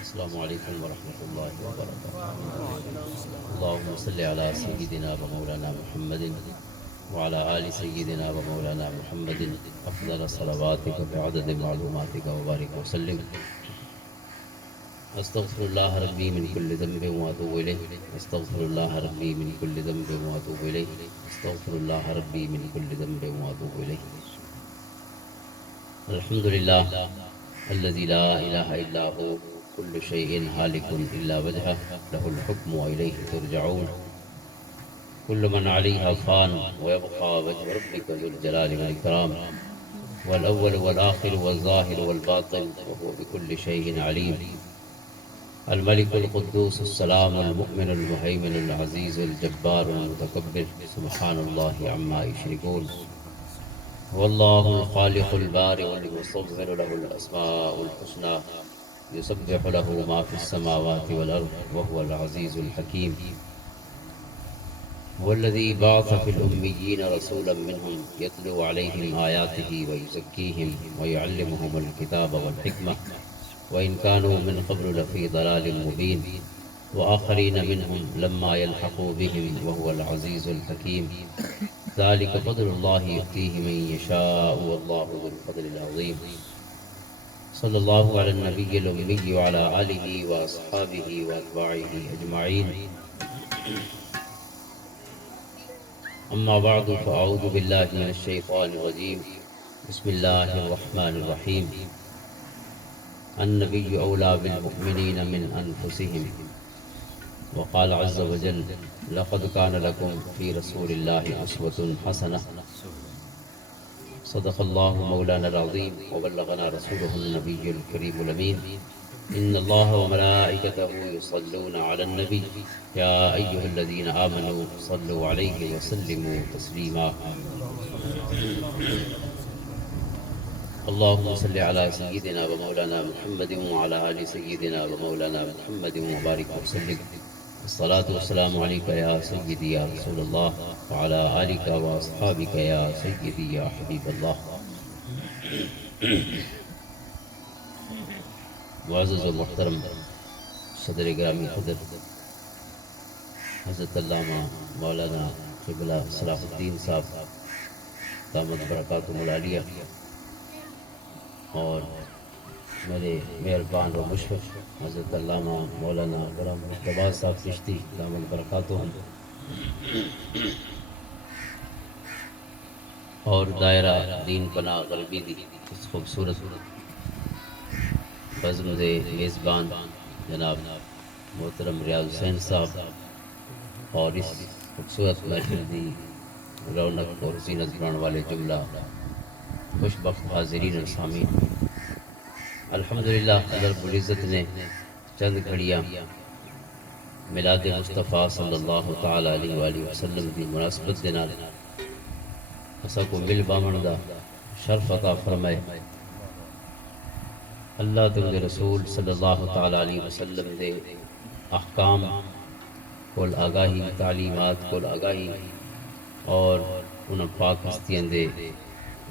السلام علیکم ورحمۃ اللہ وبرکاتہ۔ اللہم صلی علی سیدنا و مولانا محمد وعلی آل سیدنا و مولانا محمد افضل صلواتک بعدد معلوماتک وبارک وسلم۔ استغفر اللہ ربی من کل ذنب واتوب الیہ، استغفر اللہ ربی من کل ذنب واتوب الیہ، استغفر اللہ ربی من کل ذنب واتوب الیہ۔ الحمد للہ الذی لا الہ الا هو كل شيء هالك إلا وجهه له الحكم وإليه ترجعون كل من عليها فان ويبقى وجه ربك ذو الجلال والإكرام والأول والآخر والظاهر والباطن وهو بكل شيء عليم الملك القدوس السلام المؤمن المهيمن العزيز الجبار المتكبر سبحان الله عما يشركون هو الله الخالق البارئ المصور له الأسماء الحسنى يسبح له ما في السماوات والأرض وهو العزيز الحكيم هو الذي بعث في الأميين رسولا منهم يتلو عليهم آياته ويزكيهم ويعلمهم الكتاب والحكمة وإن كانوا من قبل لفي ضلال مبين وآخرين منهم لما يلحقوا بهم وهو العزيز الحكيم ذلك فضل الله يؤتيه من يشاء والله ذو الفضل العظيم صلی اللہ علی النبی الامی وعلی آلہ واصحابہ واتباعہ اجمعین اما بعد فاعوذ باللہ من الشیطان الرجیم بسم اللہ الرحمن الرحیم النبی اولی بالمؤمنین من انفسهم وقال عز وجل لقد كان لكم في رسول الله اسوة حسنة صدق اللہ مولانا العظیم وبلغنا رسوله النبی الکریم الامین ان اللہ وملائکته یصلون علی النبی یا ایہا الذین آمنوا صلوا علیہ وسلموا تسلیما اللہم صلی علی سیدنا ومولانا محمد وعلی آل سیدنا ومولانا محمد وبارک وسلم الصلاة والسلام علیکہ یا سیدی یا رسول اللہ وعلی آلکہ واصحابکہ یا سیدی یا حبیب اللہ۔ معزز و محترم صدر گرامی قدر حضرت علامہ مولانا قبلہ صلاح الدین صاحب دامت برکاتہم العالیہ اور میرے مہربان و مشفق حضرت علامہ مولانا غلام مصطفیٰ صاحب چشتی دامت برکاتہم اور دائرہ دین پناہ غربی دی اس خوبصورت بزم دے میزبان جناب محترم ریاض حسین صاحب اور اس خوبصورت محفل دی رونق اور زینت بنانے والے جملہ خوش بخت حاضرین اور سامعین، الحمدللہ اللہ رب العزت نے چند گھڑیاں میلاد مصطفیٰ صلی اللہ تعالی علیہ وآلہ وسلم کی مناسبت دے نال اسا کو مل باون دا شرف عطا فرمائے۔ اللہ دے رسول صلی اللہ تعالی علیہ وسلم دے احکام کول آگاہی، تعلیمات کول آگاہی اور ان پاک ہستیاں دے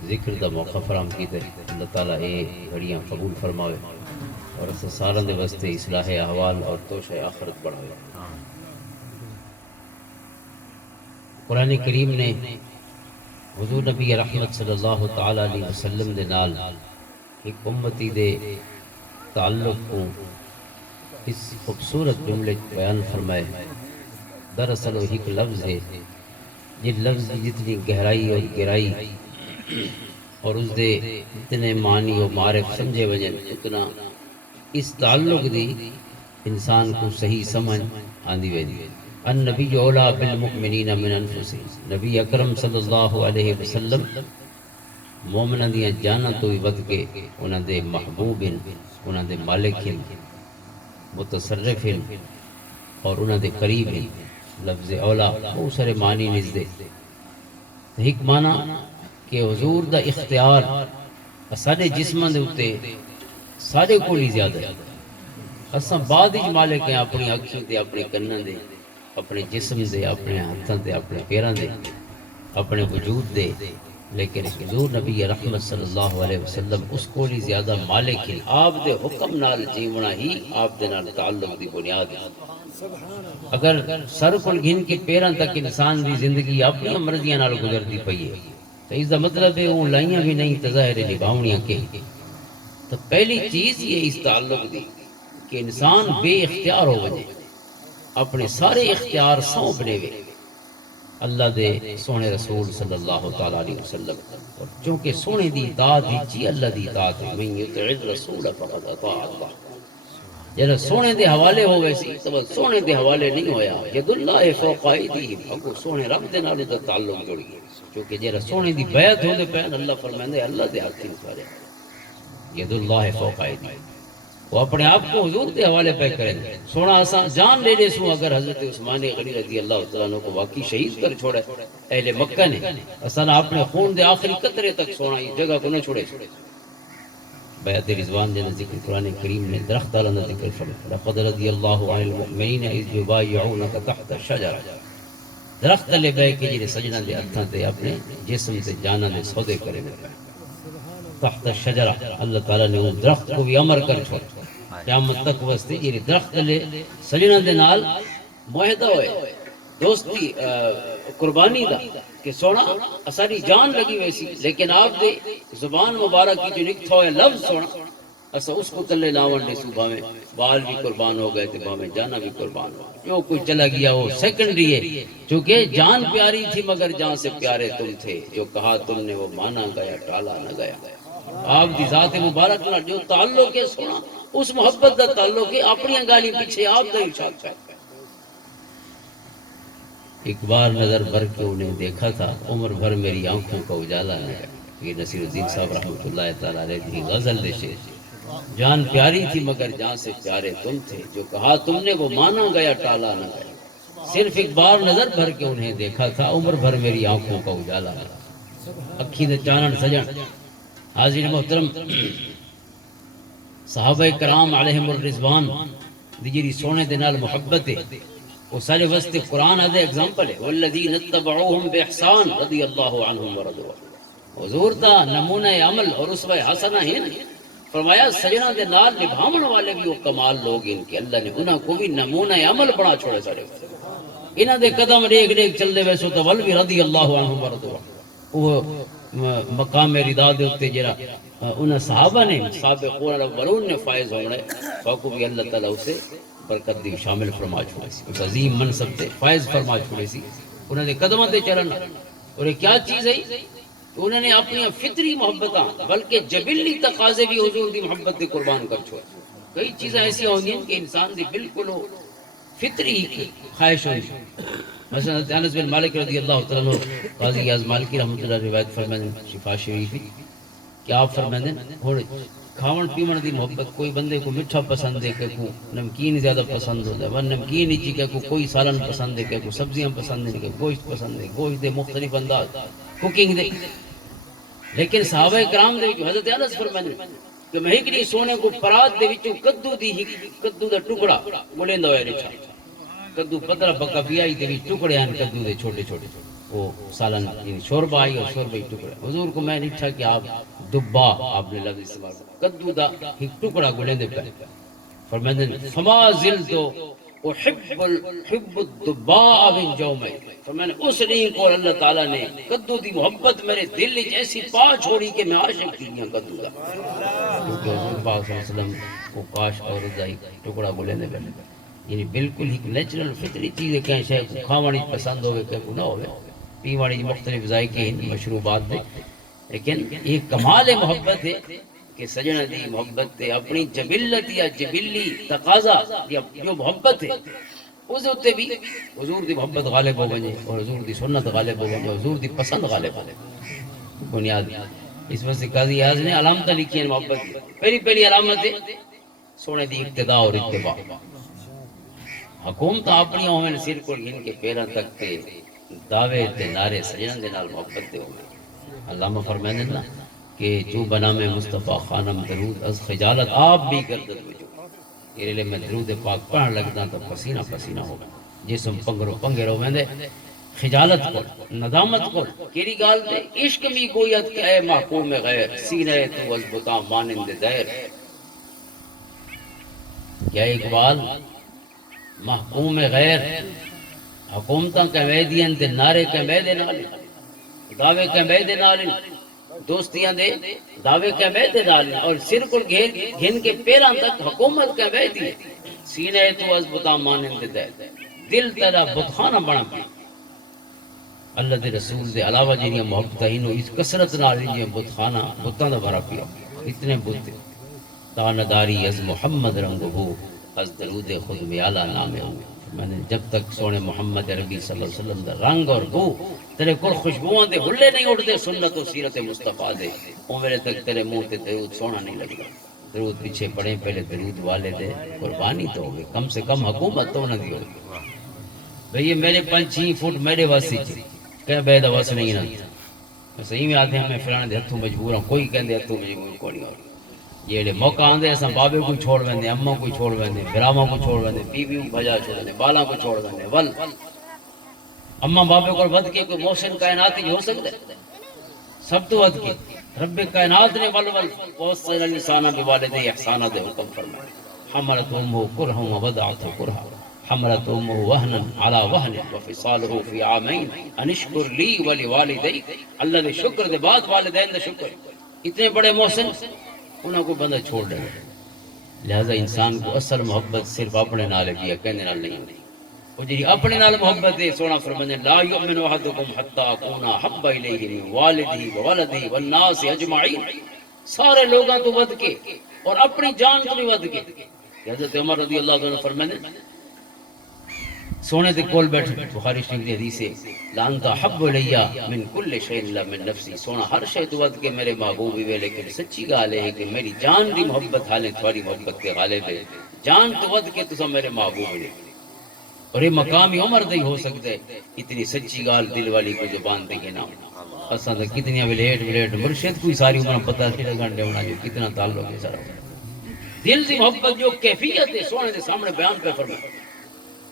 ذکر دا موقع فراہم کیتے۔ اللہ تعالیٰ اے گھڑیاں قبول فرماوے اور اس سارا دے واسطے اصلاح احوال اور توشہ آخرت بڑھاوے۔ قرآن کریم نے حضور نبی رحمت صلی اللہ تعالی علیہ وسلم دے نال ایک امتی دے تعلق کو اس خوبصورت جملے بیان فرمائے۔ دراصل وہ ایک لفظ ہے جن لفظ کی جتنی گہرائی اور گہرائی اور اس دے اتنے معنی و معرف سمجھے وجن اتنا اس تعلق دی انسان کو صحیح سمجھ آندی ویدی۔ النبی اولا بالمؤمنین من انفسہم، نبی اکرم صلی اللہ علیہ وسلم مومنہ دیاں جانا تو بھی ود کے انہاں دے محبوب ہیں، انہاں دے مالک ہیں، متصرف ہیں اور انہاں دے قریب ہیں۔ لفظ اولا بہت سارے معنی نزدے ایک معنی کہ حضور دا اختیار سارے جسماں دے اتے سارے کو نہیں زیادہ ہے۔ اساں بعد ہی مالک ہیں اپنی اکھیں دے، اپنے کناں دے، اپنے جسم دے، اپنے ہاتھاں دے، اپنے پیراں دے، اپنے وجود دے، لیکن حضور نبی رحمت صلی اللہ علیہ وسلم اس کو ہی زیادہ مالک ہیں. آپ دے حکم نال جیونا ہی آپ دے نال تعلق دی بنیاد ہے. اگر سر کو گھن کے پیراں تک انسان دی زندگی اپنی مرضیاں نال گزرتی پئی ہے تو اس دا مطلب ہے وہ لائیاں بھی نہیں تو ظاہر نبھاونیاں کہ. تو پہلی چیز یہ اس تعلق دی کہ انسان بے اختیار ہو وجے اپنے سارے اختیار سونپنے وے اللہ دے سونے رسول صلی اللہ تعالیٰ علیہ وسلم. اور چونکہ سونے دی اطاعت ہی چی اللہ دی اطاعت ہے. من یطع الرسول فقد اطاع اللہ. جب سونے دے حوالے ہو گئے سی تو سونے دے حوالے نہیں ہویا. ید اللہ فوق ایدیہم. اگو سونے رب دے نال دا تعلق جڑی کیونکہ جب سونے دی بیعت ہو دے پہن اللہ فرمائندے اللہ دے ہاتھ سارے ید اللہ فوق ایدیہم. وہ اپنے آپ کو حضور دے حوالے پہ کریں. سونا آسان جان لے لے سو اگر حضرت عثمان غنی رضی اللہ تعالیٰ عنہ کو واقعی شہید کر چھوڑے اہل مکہ نے اصلا اپنے خون دے آخری قطرے تک سونا یہ جگہ کو نہ چھوڑے. بیعت رضوان جنہ ذکر قرآن کریم نے درخت تعالیٰ نے ذکر فرمایا لقد رضی اللہ عن المؤمنین اذ یبایعونک تحت الشجرہ. درخت لے بے کے جنہیں سجنہ دے ہتھاں تے اپنے جسم تے جانا دے سودے کرے میں پہ تحت الشجرہ. اللہ تعالیٰ نے وہ درخت کو بھی امر کر چھوڑ قیامت تک واسطے یہ درخت لے سجنہ دے نال معاہدہ ہوئے دوستی قربانی دا کہ سونا اساری جان لگی ویسی لیکن آپ دے زبان مبارک کی جو نکتھا ہوئے لفظ سونا اسا اس کو تلے لاون لے سو باویں بال بھی قربان ہو گئے تھے باویں جانا بھی قربان ہو گئے. جو کوئی چلا گیا وہ سیکنڈری ہے چونکہ جان پیاری تھی مگر جان سے پیارے تم تھے. جو کہا تم نے وہ مانا گیا ٹالا نہ گیا. آپ دی ذات مبارک نہ جو تعلق ہے سونا اس محبت دا تعلق ہے اپنی گالی پیچھے آپ دا ارشاد ہے. ایک بار نظر بھر کے انہیں دیکھا تھا عمر بھر میری آنکھوں کا اجالا نہ گیا. یہ نصیر الدین صاحب رحمۃ اللہ تعالیٰ علیہ کی غزل دے شعر. جان پیاری تھی مگر جان سے پیارے تم تھے. جو کہا تم نے وہ مانا گیا ٹالا نہ گیا. صرف ایک بار نظر بھر کے انہیں دیکھا تھا عمر بھر میری آنکھوں کا اجالا نہ گیا. اکھی دے چانن سجن حاضر محترم صحابہ کرام علیہم الرضوان دیجری سونے دے نال محبت ہے وہ سارے وسط قرآن آدھے اگزامپل ہے. والذین اتبعوہم بإحسان رضی اللہ عنہم ورضوا. حضور دا نمونہ عمل اور اسوہ حسنہ ہے نا. فرمایا سجنہ دے نال نبھاون والے بھی وہ کمال لوگ ان کے اللہ نے انہاں کو بھی نمونہ عمل بنا چھوڑے سارے. انہاں دے قدم ریگ ریگ چل دے ویسو تو ول بھی رضی اللہ عنہم ورضوا. وہ مقام رضا دے اتے جرا انہاں صحابہ نے سابقون الاولون نے فائز ہونے فاکو بھی اللہ تعالیٰ اسے برکت دی شامل فرما چھوڑے سی. اس عظیم منصب تے فائز فرما چھوڑے سی. انہوں نے قدمہ تے چلنا اور یہ کیا چیز ہے کہ انہوں نے اپنی فطری محبتاں بلکہ جبلی تقاضے بھی حضور دی محبت تے قربان کر چھوڑے. کئی چیزیں ایسی ہوندی ہیں کہ انسان دی بالکل فطری خواہش ہوندی. مثلا انس بن مالک رضی اللہ تعالیٰ عنہ قاضی اعظم مالکی رحمۃ اللہ روایت فرمائیں شفا شریف کہ آپ فرمائیں ہن کھاون پیون دی محبت کوئی بندے کو میٹھا پسند ہے کہ کو نمکین زیادہ پسند ہوتا ہے وہ نمکین ہی کہ کوئی سالن پسند ہے کہ کو سبزیاں پسند ہیں کہ گوشت پسند ہے گوشت دے مختلف انداز کوکنگ دے. لیکن صحابہ کرام دے جو حضرت انس فرمائیں کہ میں ایک سونے کو پرات دے وچوں کدو دی کدو دا ٹکڑا ملیندا ہویا رچا کدو پتلا پکا پیائی دے وچ ٹکڑے ہیں کدو دے چھوٹے چھوٹے وہ سالن یعنی شوربہ آئی اور شوربہ ٹکڑے. حضور کو میں نے اچھا کہ آپ دبا آپ نے لفظ استعمال کدو دا ایک ٹکڑا گلیندے پہ فرمائیں فما زلتو حب الدباء من جومے. فرمائیں اس نہیں کو اللہ تعالیٰ نے کدو دی محبت میرے دل ایسی پا چھوڑی کہ میں عاشق تھی گیا کدو دا. کیونکہ حضور پاک صلی اللہ علیہ وسلم کو کاش اور دا ٹکڑا گلیندے پہ یعنی بالکل ہی نیچرل فطری چیز ہے کہ شاید کو کھاوانی پسند ہوئے کہ کو نہ ہوئے پیوانی مختلف ذائقے ہیں مشروبات دے. لیکن ایک کمال محبت ہے کہ سجنہ دی محبت ہے اپنی جبلت یا جبلی تقاضا یا جو محبت ہے اس ہوتے بھی حضور دی محبت غالب ہو بنے اور حضور دی سنت غالب ہو بنے حضور دی پسند غالب ہو بنے بنیاد. اس وقت سے قاضی اعظم نے علامتیں لکھی ہیں محبت کی. پہلی علامت ہے سونے دی ابتدا اور اتباع. حکومت اپنی ہوئے سر کو گھن کے پیراں تک تے دعوے تے نعرے سجنہ دے نال محبت دے ہوئے. علامہ فرمائیں نا کہ جو بنا میں مصطفیٰ خانم درود از خجالت آپ بھی گردت میں جو یہ لئے میں درود پاک پڑھن لگتا تو پسینہ پسینہ ہوگا جسم پنگرو پنگرو میں دے خجالت کو ندامت کو کیری گال دے عشق می گویت کہ اے محکوم غیر سینے تو از بتا مانند دیر کیا اقبال محکوم غیر حکومتاں کہوے دین تے نعرے کہوے دے نال دعوے کہوے دے نال دوستیاں دے دعوے کہوے دے نال اور سر کو گھن کے پیراں تک حکومت کہوے دی سینے تو از بتا مانند دیر دل تیرا بتخانہ بنا پیا اللہ دے رسول دے علاوہ جنیاں محبت ہینو اس کسرت نال جی بت خانہ بتاں دا بھرا پیا اتنے بت تانداری از محمد رنگ ہو از درود خود میں اعلیٰ نام ہو میں نے جب تک سونے محمد عربی صلی اللہ علیہ وسلم دا رنگ اور بو تیرے کل خوشبوؤں دے ہلے نہیں اٹھتے سنت و سیرت مصطفیٰ دے وہ میرے تک تیرے منہ تے درود سونا نہیں لگتا درود پیچھے پڑے پہلے درود والے دے قربانی تو ہوگی کم سے کم حکومت تو نہ دی ہوگی بھئی یہ میرے 5-6 فٹ میرے واسی چی کہ بے دا وس نہیں نہ صحیح میں آتے ہیں میں فلانے دے ہتھوں مجبور ہوں کوئی کہندے ہتھوں مجبور کو نہیں ہو یہ موقع آندے ایسا بابے کو چھوڑ ویندے اماں کو چھوڑ ویندے براما کو چھوڑ ویندے بیوی کو بھجا چھوڑ ویندے بالا کو چھوڑ ویندے ول اماں بابے کو ود کے کوئی محسن کائنات ہی ہو سکتا ہے سب تو ود کے رب کائنات نے ول ول وصل الانسان بوالدی احسانہ دے حکم فرمائے حملت امہ کرہا ووضعت کرہا حملت امہ وہنا علی وہن وفصالہ فی عامین ان اشکر لی ولوالدیک اللہ دے شکر دے بعد والدین دے شکر اتنے بڑے محسن انہوں کو بندہ چھوڑ دے لہذا انسان کو اصل محبت صرف اپنے نال کی کہنے نال نہیں ہوتی وہ جی اپنے نال محبت ہے سونا فرمانے لا یؤمن احدکم حتی اکون حب الیہ من والدی وولدی والناس اجمعین سارے لوگاں تو ود کے اور اپنی جان تو بھی ود کے حضرت عمر رضی اللہ عنہ فرمانے سونے دے کول بیٹھ بخاری شریف دی حدیث ہے لانت حب الیہ من کل شیء الا من نفسی سونا ہر شے تو ود کے میرے محبوب ہوئے لیکن سچی گل ہے کہ میری جان دی محبت حالے تھوڑی محبت کے غالب ہے جان تو ود کے تسا میرے محبوب نے اور یہ مقامی عمر دے ہو سکتا ہے اتنی سچی گال دل والی کو زبان دے کے نام اساں تے کتنی ولیٹ مرشد کوئی ساری عمر پتہ نہیں لگن ہونا جو کتنا تعلق ہے سارا دل دی محبت جو کیفیت ہے سونے دے سامنے بیان پہ فرمایا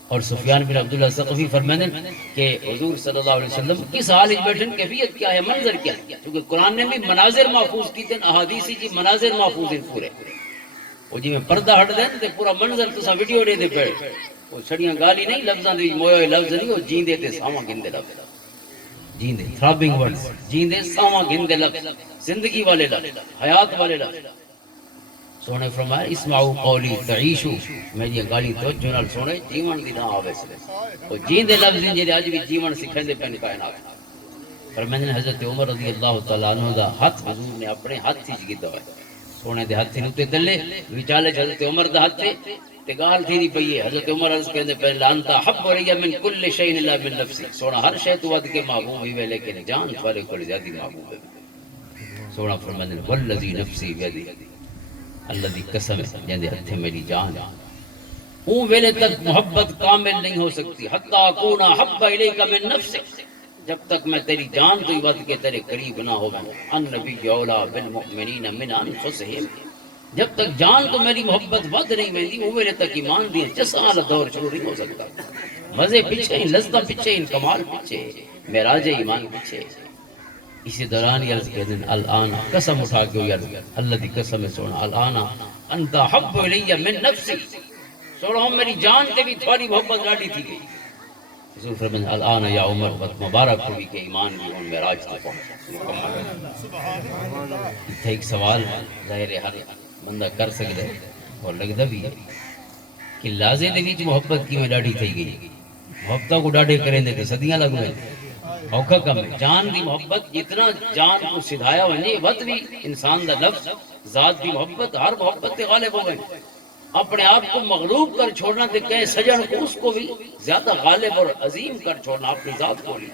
اور سفیان بن عبداللہ ثقفی فرماتے ہیں کہ حضور صلی اللہ علیہ وسلم کس حال میں بیٹھن کیفیت کیا ہے منظر کیا ہے کیونکہ قرآن نے بھی مناظر محفوظ کی تھے احادیث کی مناظر محفوظ ہیں پورے وہ جی میں پردہ ہٹ دیں تے پورا منظر تسا ویڈیو دے دے پڑ وہ چھڑیاں گالی نہیں لفظاں دی موئے لفظ نہیں وہ جیندے تے ساواں گندے لفظ جیندے تھرابنگ ورڈز جیندے ساواں گندے لفظ زندگی والے لفظ حیات والے لفظ سونے فرمایا اسمعوا قولی تعیشو میری گالی توجہ نال سونے جیون دی نہ آوے سے او جیندے لفظ جے اج بھی جیون سکھیندے پن کائنات فرمایا حضرت عمر رضی اللہ تعالی عنہ دا ہاتھ حضور نے اپنے ہاتھ وچ کیتا ہے سونے دے ہاتھ نوں تے دلے وچالے حضرت عمر دا ہاتھ تے گال تھی دی پئی ہے حضرت عمر عرض کہندے پہلے انت حب ریا من کل شیء الا من نفسی سونا ہر شے تو ود کے محبوب ہے لیکن جان والے کو زیادہ محبوب ہے سونا فرمایا والذی نفسی بیدی اللہ دی قسم ہے جندے ہتھے میری جان اون ویلے تک محبت کامل نہیں ہو سکتی حتی اکون حب الیک من نفسک جب تک میں تیری جان تو ود کے تیرے قریب نہ ہوواں ان نبی اولا بالمؤمنین من انفسہم جب تک جان تو میری محبت ود نہیں ویندی اون ویلے تک ایمان دی جسال دور شروع نہیں ہو سکتا مزے پیچھے ہیں لذت پیچھے ہیں کمال پیچھے معراج ایمان پیچھے اسی دوران یہ عرض کہتے ہیں الان قسم اٹھا کے یہ اللہ دی قسم ہے سونا الان انت حب الیہ من نفسی سونا ہم میری جان تے بھی تھوڑی محبت ڈاڈی تھی گئی حضور فرمایا الان یا عمر وقت مبارک ہوئی کہ ایمان بھی ہوں معراج تک پہنچا ایک سوال ظاہر ہے ہر بندہ کر سکتا ہے اور لگتا بھی ہے کہ لازے دے وچ محبت کی میں ڈاڈی تھی گئی محبتوں کو ڈاڈے کریں دے تے صدیاں لگ گئے اوکھا کم ہے جان دی محبت جتنا جان کو سدھایا ونجے وقت بھی انسان دا لفظ ذات دی محبت ہر محبت تے غالب ہو گئے اپنے آپ کو مغلوب کر چھوڑنا تے کہیں سجن کو اس کو بھی زیادہ غالب اور عظیم کر چھوڑنا اپنی ذات کو لی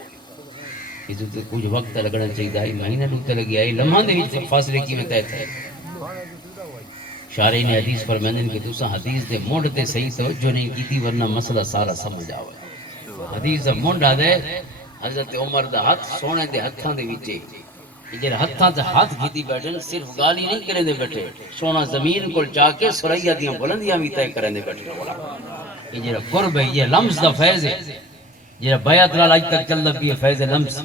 اس تے کچھ وقت لگنا چاہیے مہینہ تے لگی آئی لمحہ دے وچ فاصلے کی میں طے ہے شارعین نے حدیث فرماندے کہ تساں حدیث دے منڈ تے صحیح توجہ نہیں کیتی ورنہ مسئلہ سارا سمجھ آوے حدیث دا منڈ آدے حضرت عمر دا ہاتھ سونے دے ہتھاں دے وچے جڑے ہتھاں تے ہاتھ کیتی بیٹھے صرف گالی نہیں کرے دے بیٹھے سونا زمین کول جا کے سریا دیاں بلندیاں بھی طے کرے دے بیٹھے یہ جڑا قرب ہے یہ لمس دا فیض ہے جہاں بیعت نال اج تک چلدا پئی فیض لمس،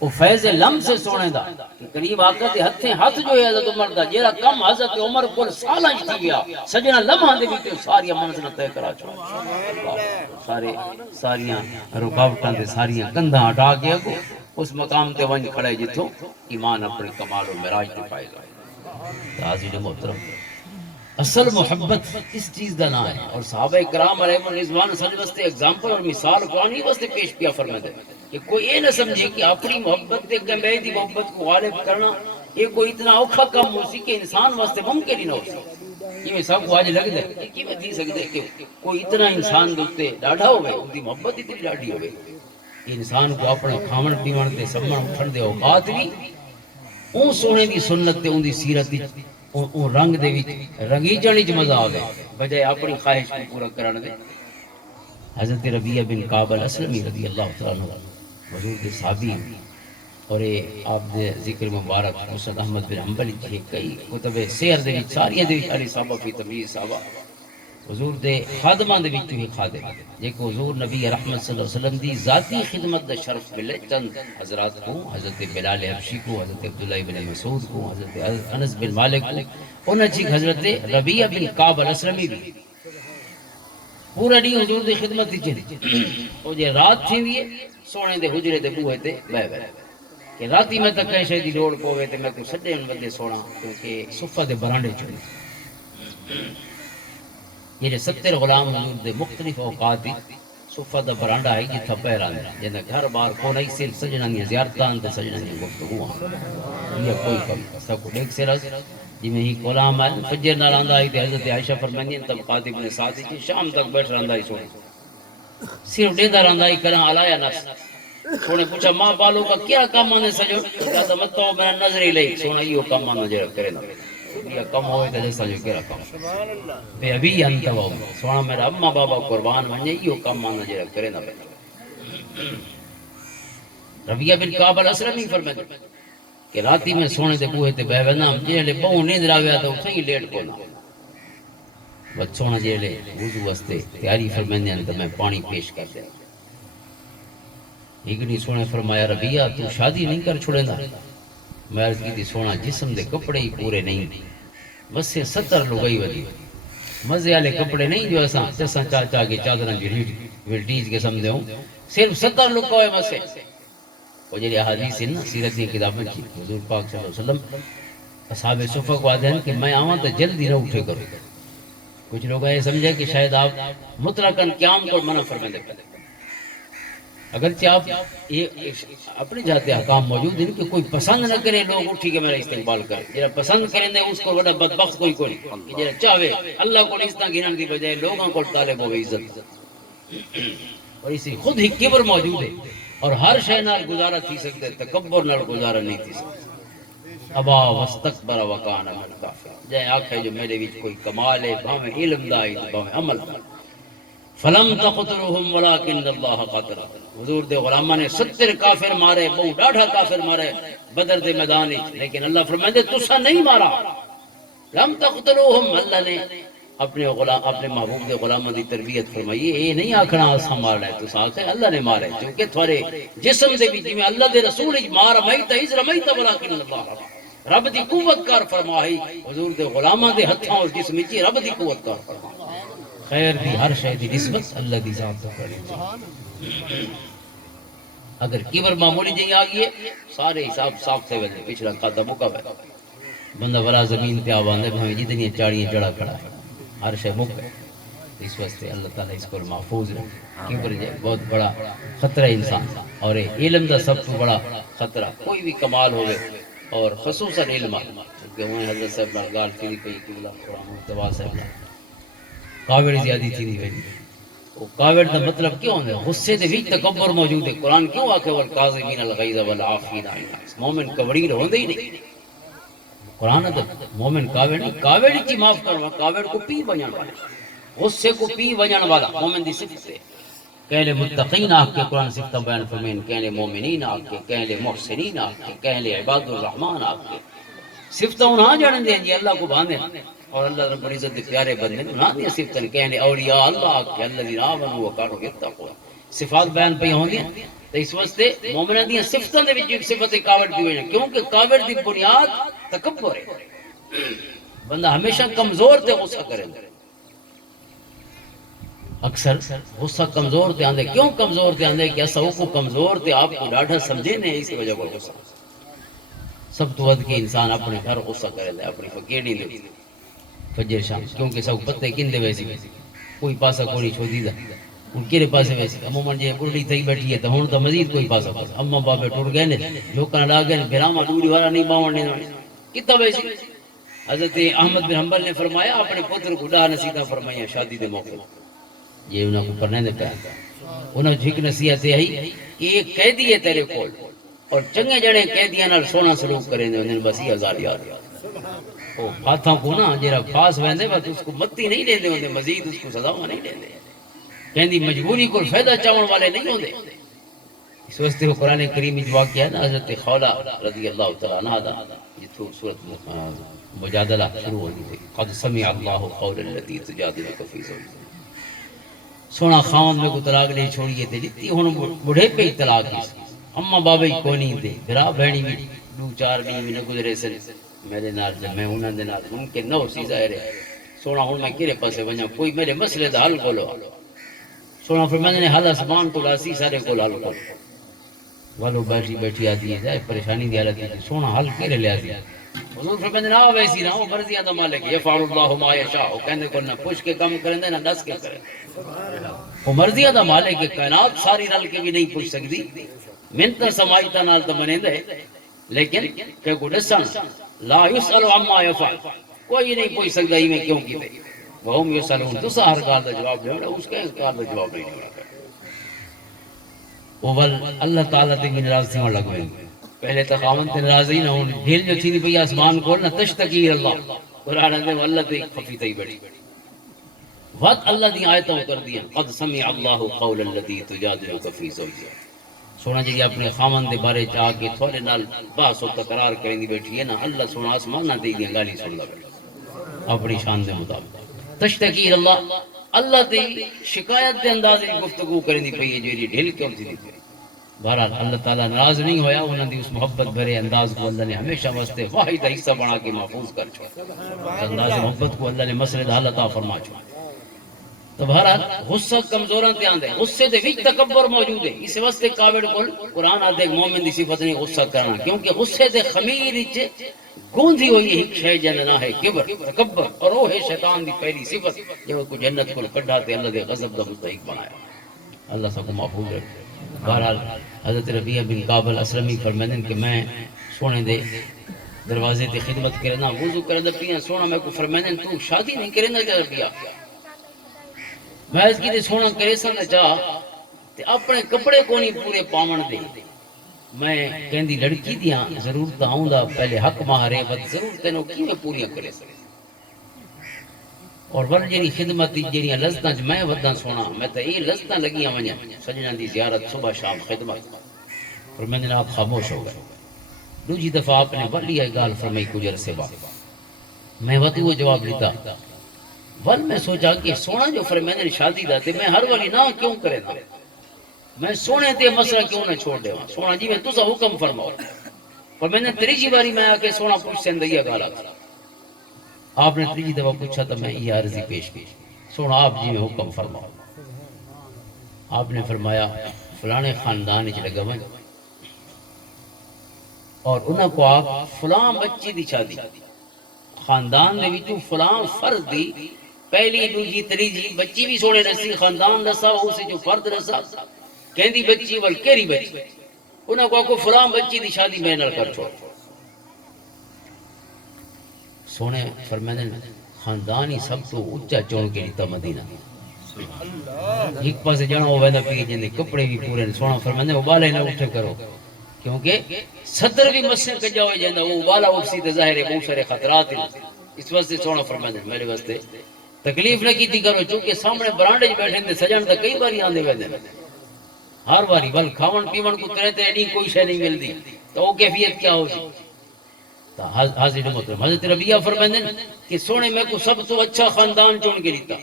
وہ فیض لمس سے سونے دا کہ قریب آقا دے ہتھیں ہاتھ جو ہے حضرت عمر دا جیڑا کم حضرت عمر کول سالاں وچ تھی گیا سجنا لمحاں دے وچ ساری منزل طے کرا چھوڑا، سارے ساریاں رکاوٹاں تے ساریاں کندھاں ہٹا کے اگوں اس مقام تے ونج کھڑے جتھوں ایمان اپنے کمال و معراج تے پائے گا۔ حاضرین محترم، اصل محبت اس چیز دا نام ہے، اور صحابہ کرام علیہ الرضوان صلی اللہ علیہ وسلم ایگزامپل اور مثال قرآنی واسطے پیش کیا فرماتے ہیں کہ کوئی یہ نہ سمجھے کہ اپنی محبت دے کمبے دی محبت کو غالب کرنا یہ کوئی اتنا اوکھا کام ہو سی کہ انسان واسطے ممکن ہی نہ ہو سی۔ یہ سب کو آج لگ دے کہ میں تھی سکتے کہ کوئی اتنا انسان دوتے ڈاڑھا ہوئے ان دی محبت اتنی ڈاڑھی ہوئے کہ انسان کو اپنا کھاون پیون دے سمن اٹھن دے اوقات بھی اون سونے دی سنت تے ان دی سیرت دی اون رنگ دے وچ رنگیجن وچ مزہ آوے بجائے اپنی خواہش کو پورا کرن دے۔ حضرت ربیعہ بن کعب الاسلمی رضی اللہ تعالیٰ عنہ حضور کے صحابی اور آپ دے ذکر مبارک مسند احمد بن حنبل جی کئی کتب سیر دے وچ ساریاں دے وچ علی صحابہ فی تمیز صحابہ حضور دے خادماں دے وچ ہی خادم جے کو حضور نبی رحمت صلی اللہ علیہ وسلم دی ذاتی خدمت دا شرف ملے چند حضرات کو، حضرت بلال حبشی کو، حضرت عبداللہ بن مسعود کو، حضرت انس بن مالک کو، انہاں چیک حضرت ربیعہ بن کعب الاسلمی بھی پورا ڈی حضور دی خدمت دی چلی او جے رات تھی دیئے سونے دے حجرے دے بوہے تے بے بے کہ راتی میں تک کہیں دی لوڑ پوے تے میں کو سڈے ان بندے سونا کیونکہ صفہ دے برانڈے چلی یہ 70 غلام حضور دے مختلف اوقات دی صفہ دا برانڈا ہے جتھا پہران دے جنہاں گھر بار کو نہیں صرف سجنہ نہیں زیارتان تے سجنہ نہیں گفتگو یہ کوئی کم سب کو ایک سرز جی میں ہی غلام ہے فجر نہ راندا ہی تے حضرت عائشہ فرمانی طبقات ابن سعد کی شام تک بیٹھ راندا ہی سونے صرف ڈیندا راندا ہی کراں علایا نفس سونے پوچھا ماں بالو کا کیا کام آنے سجو کہتا میں تو میرا نظر ہی لئی سونا یہ کام آنا جرا کرے نا یہ کم ہوئے تو جیسا جو کیا کام بے ابھی انت وہ سونا میرا اماں بابا قربان ونجے یہ کام آنا جرا کرے نا ربیعہ بن کعب الاسلمی فرمائے کہ راتی میں سونے دے بوہے تے بہ ونام جیلے بہوں نیند راویا تو کہیں لیٹ کو نہ بس سونا جیلے وضو واسطے تیاری فرمائے تو میں پانی پیش کر دیا ایک نہیں سونے فرمایا ربیعہ تو شادی نہیں کر چھوڑے نا میں عرض کی تھی سونا جسم دے کپڑے ہی پورے نہیں بس سے 70 لگائی ودی مزے والے کپڑے نہیں جو ایسا جیسا چاچا کے چادریں جو ویلٹیز کے سمجھے ہوں صرف 70 لگا ہوئے بس سے وہ جڑی احادیث ہیں نا سیرت کی کتابیں کی حضور پاک صلی اللہ علیہ وسلم اصحاب صفہ کو آتے ہیں کہ میں آواں تو جلدی نہ اٹھے کرو کچھ لوگ یہ سمجھے کہ شاید آپ مطلقاً قیام کو منع فرمائے دے اگرچہ آپ اپنے جاتے احکام موجود ہیں کہ کوئی پسند نہ کرے لوگ اٹھی کے میرا استقبال کرے جرا پسند کریں دے اس کو بڑا بدبخت کوئی کوئی جرا چاہے اللہ کو اس طرح گرن کی بجائے لوگوں کو طالب ہوئے عزت اور اسی خود ہی کبر موجود ہے اور ہر شے نال گزارا تھی سکتے تکبر نال گزارا نہیں تھی سکتے ابا واستکبر وکان من کافر جائے آنکھیں جو میرے وچ کوئی کمال ہے بھاویں علم دا ہے بھاویں عمل دا فلم تقتلوہم ولکن اللہ قتل حضور دے غلامہ نے 70 کافر مارے بہو ڈاڑھا کافر مارے بدر دے میدان لیکن اللہ فرمائے دے تسا نہیں مارا لم تقتلوہم اللہ نے اپنے محبوب دے غلامہ دی تربیت فرمائی یہ نہیں آکھنا اسا مار لے تسا آکھے اللہ نے مارے کیونکہ تھوڑے جسم دے بھی میں اللہ دے رسول مار میت از رمیت ولکن اللہ رب دی قوت کار فرمائی حضور دے غلامہ دے ہتھاں اور جسم وچ رب دی قوت کار فرمائی خیر دی ہر شے دی نسبت اللہ دی ذات تو کرے اگر کبر معمولی جی آ گئی ہے سارے حساب صاف سے وجہ پچھلا قدم مکا ہے بندہ بڑا زمین پہ آواز ہے بھاویں جتنی چاڑیاں چڑھا کھڑا ہے ہر شے مک ہے اس واسطے اللہ تعالیٰ اس کو محفوظ رکھے کبر جائے بہت بڑا خطرہ انسان اور علم دا سب تو بڑا خطرہ کوئی بھی کمال ہوئے اور خصوصاً علم کہ انہیں حضرت صاحب مرگال فیری پہ قبلہ قرآن مصطفیٰ صاحب کاوڑ زیادی تھی نہیں ویلی وہ کاوڑ دا مطلب کیوں ہے غصے دے وچ تکبر موجود ہے قرآن کیوں آکھے والقاظمین الغیظ والعافین عن الناس مومن کبڑی ہوندے ہی نہیں قرآن دا مومن کاوڑ نہیں کاوڑ کی معاف کروا کاوڑ کو پی بنان والا غصے کو پی بنان والا مومن دی صفت ہے کہلے متقین آکھ کے قرآن صفتہ بیان فرمین کہلے مومنین آکھ کے کہلے محسنین آکھ کے کہلے عباد الرحمن آکھ کے صفتہ انہاں جانے دیں جی اللہ کو باندھیں اور اللہ رب العزت دے پیارے بندے انہاں دی صفتاں کہنے اولیاء اللہ کہ الذین آمنوا وکانوا یتقون صفات بیان پہ ہوندی تے اس واسطے مومناں دی صفتاں دے وچ ایک صفت کاوڑ دی ہوئی ہے، کیونکہ کاوڑ دی بنیاد تکبر ہے۔ بندہ ہمیشہ کمزور تے غصہ کرے، اکثر غصہ کمزور تے آندے، کیوں کمزور تے آندے کہ اسا کو کمزور تے آپ کو ڈاڈھا سمجھے نے، اس وجہ کو غصہ سب تو ود کے انسان اپنے گھر غصہ کرے دے، اپنی فقیڑی دے فجر شام، کیونکہ سب پتہ کندے ویسی کوئی پاسا کوئی چھو دیدا ان کیرے پاسے ویسی عموماً جے بڑی تھی بیٹھی ہے تو ہن تو مزید کوئی پاسا پاس اما بابے ٹوٹ گئے نے جو کنا لا گئے براما دوری والا نہیں باون نے کتا ویسی۔ حضرت احمد بن حنبل نے فرمایا اپنے پتر کو ڈا نصیحت فرمایا شادی دے موقع یہ انہاں کو کرنے دے پیا انہاں جھک نصیحت ہے کہ ایک قیدی ہے تیرے کول اور چنگے جڑے قیدیاں نال سونا سلوک کریں دے انہاں بس 1000 یاد او ہاتھوں کو نا جڑا پاس ویندے بس اس کو متی نہیں دیندے ہوندے مزید اس کو سزا نہیں دیندے کہندی مجبوری کو فائدہ چاون والے نہیں ہوندے۔ اس واسطے وہ قرآن کریم میں واقعہ ہے نا حضرت خولہ رضی اللہ تعالیٰ عنہ دا جتھوں سورۃ مجادلہ شروع ہوئی تھی قد سمع اللہ قول التي تجادلك في زوجها سونا خاوند میں کو طلاق نہیں چھوڑیے تے جتنی ہن بڑھے پہ طلاق اس اما بابے کو نہیں دے بھرا بہنی بھی دو چار بھی نہ گزرے سن میرے نال جب میں انہاں دے نال ممکن نہ ہو سی ظاہر ہے سونا ہن میں کیرے پاسے ونجا کوئی میرے مسئلے دا حل کولو سونا فرمایا نے حل اسمان تو لاسی سارے کو حل کر والو بیٹھی بیٹھی آتی ہے جائے پریشانی دی حالت ہے سونا حل کیرے لے آتی حضور فرماتے نہ ویسی نہ ہو مرضیاں دا مالک یفعل اللہ ما یشاء کہندے کو نہ پوچھ کے کام کرندے نہ دس کے کرے وہ مرضیاں دا مالک ہے کائنات ساری رل کے بھی نہیں پوچھ سکتی منت سمائیتا نال تو منیندے لیکن کہ کو دسن لا یسأل عما یفعل کوئی نہیں پوچھ سکتا ہی میں کیوں کیتے وہم یسألون تو ہر کار دا جواب دے اس کے کار دا جواب نہیں ہونا اوول اللہ تعالیٰ تے ناراض تھی لگ وئی پہلے تو خاوند تے ناراض ہی نہ ہون ڈھیل جو تھی بھئی آسمان کول نہ تشتکی اللہ قرآن دے اللہ تے خفی تے بیٹھی وقت اللہ دی آیتوں کر دیا قد سمع اللہ قول الذی تجادلک فی زوجها سونا جی اپنے خاوند دے بارے چاہ کے تھوڑے نال بحث و تکرار کریں دی بیٹھی ہے نا اللہ سونا آسمان نہ دے دی گالی سن لگا اپنی شان دے مطابق تشتکی اللہ اللہ دی شکایت دے انداز گفتگو کریں دی پئی ہے جو یہ ڈھیل کیوں تھی دی بہرحال اللہ تعالیٰ ناراض نہیں ہویا انہوں نے اس محبت بھرے انداز کو اللہ نے ہمیشہ واسطے واحد حصہ بنا کے محفوظ کر چھوڑا انداز محبت کو اللہ نے مسئلہ حل عطا فرما چھوڑا تو بہرحال غصہ کمزوراں تے آندے غصے دے وچ تکبر موجود ہے اس واسطے کاوڑ کول قرآن آدھے مومن دی صفت نہیں غصہ کرنا کیونکہ غصے دے خمیر وچ گوندھی ہوئی ایک شے جننا ہے کبر تکبر اور وہ ہے شیطان دی پہلی صفت جو کو جنت کو کڈھا تے اللہ دے غضب دا مستحق بنایا اللہ سب کو محفوظ رکھے۔ بہرحال حضرت ربیعہ بن کعب الاسلمی فرمائیں کہ میں سونے دے دروازے تے خدمت کرنا وضو کرنا پیا سونا میں کو فرمائیں تو شادی نہیں کرنا جا ربیعہ میں اس کی تے سونا کرے سن چاہ تے اپنے کپڑے کو نہیں پورے پاون دے میں کہندی لڑکی دیاں ضرورت آؤندا پہلے حق مہارے بد ضرور تینوں کیویں پوریاں کرے اور ون جیڑی خدمت دی جیڑی لذتاں میں وداں سونا میں تے یہ لذتاں لگیاں ونجاں سجنا دی زیارت صبح شام خدمت اور میں نے آپ خاموش ہو گئے دوسری دفعہ آپ نے ولی گال فرمائی کچھ عرصے بعد میں وتی وہ جواب لیتا ول میں سوچا کہ سونا جو فرمائے نے شادی دا تے میں ہر والی نہ کیوں کرے نا میں سونے تے مسئلہ کیوں نہ چھوڑ دے سونا جی میں تسا حکم فرماؤ پر میں نے تیسری باری میں آ کے سونا پوچھ سندیا گالا آپ نے تیسری دفعہ پوچھا تو میں یہ عرضی پیش کی سونا آپ جی میں حکم فرماؤ آپ نے فرمایا فلانے خاندان وچ لگا میں اور انہاں کو آپ فلاں بچی دی شادی خاندان دے وچوں فلاں فرد دی پہلی دوسری تیسری بچی بھی سونے رسی خاندان رسا اسے جو فرد رسا کہندی بچی ول کیری بچی انہاں کو فلاں بچی دی شادی میں نال کر چھوڑ سونے فرمائے خاندان ہی سب تو اونچا چون کے لیتا مدینہ ایک پاسے جانا ہوا دا پی جندے کپڑے بھی پورے سونا فرمائے وہ بالے نہ اٹھے کرو کیونکہ صدر بھی مسئلے کجا ہوئے جاندہ وہ بالا اٹھسی تے ظاہر ہے بہت سارے خطرات ہیں اس واسطے سونا فرمائے میرے واسطے تکلیف نہ کی تھی کرو چونکہ سامنے برانڈے بیٹھے دے سجن دا کئی باری آندے ہوئے دے ہر باری بل کھاون پیون کو ترے تے نہیں کوئی شے نہیں ملدی تو وہ کیفیت کیا ہو سی حاضر محترم حضرت ربیعہ فرمائیں کہ سونے میں کو سب تو اچھا خاندان چون کے لیتا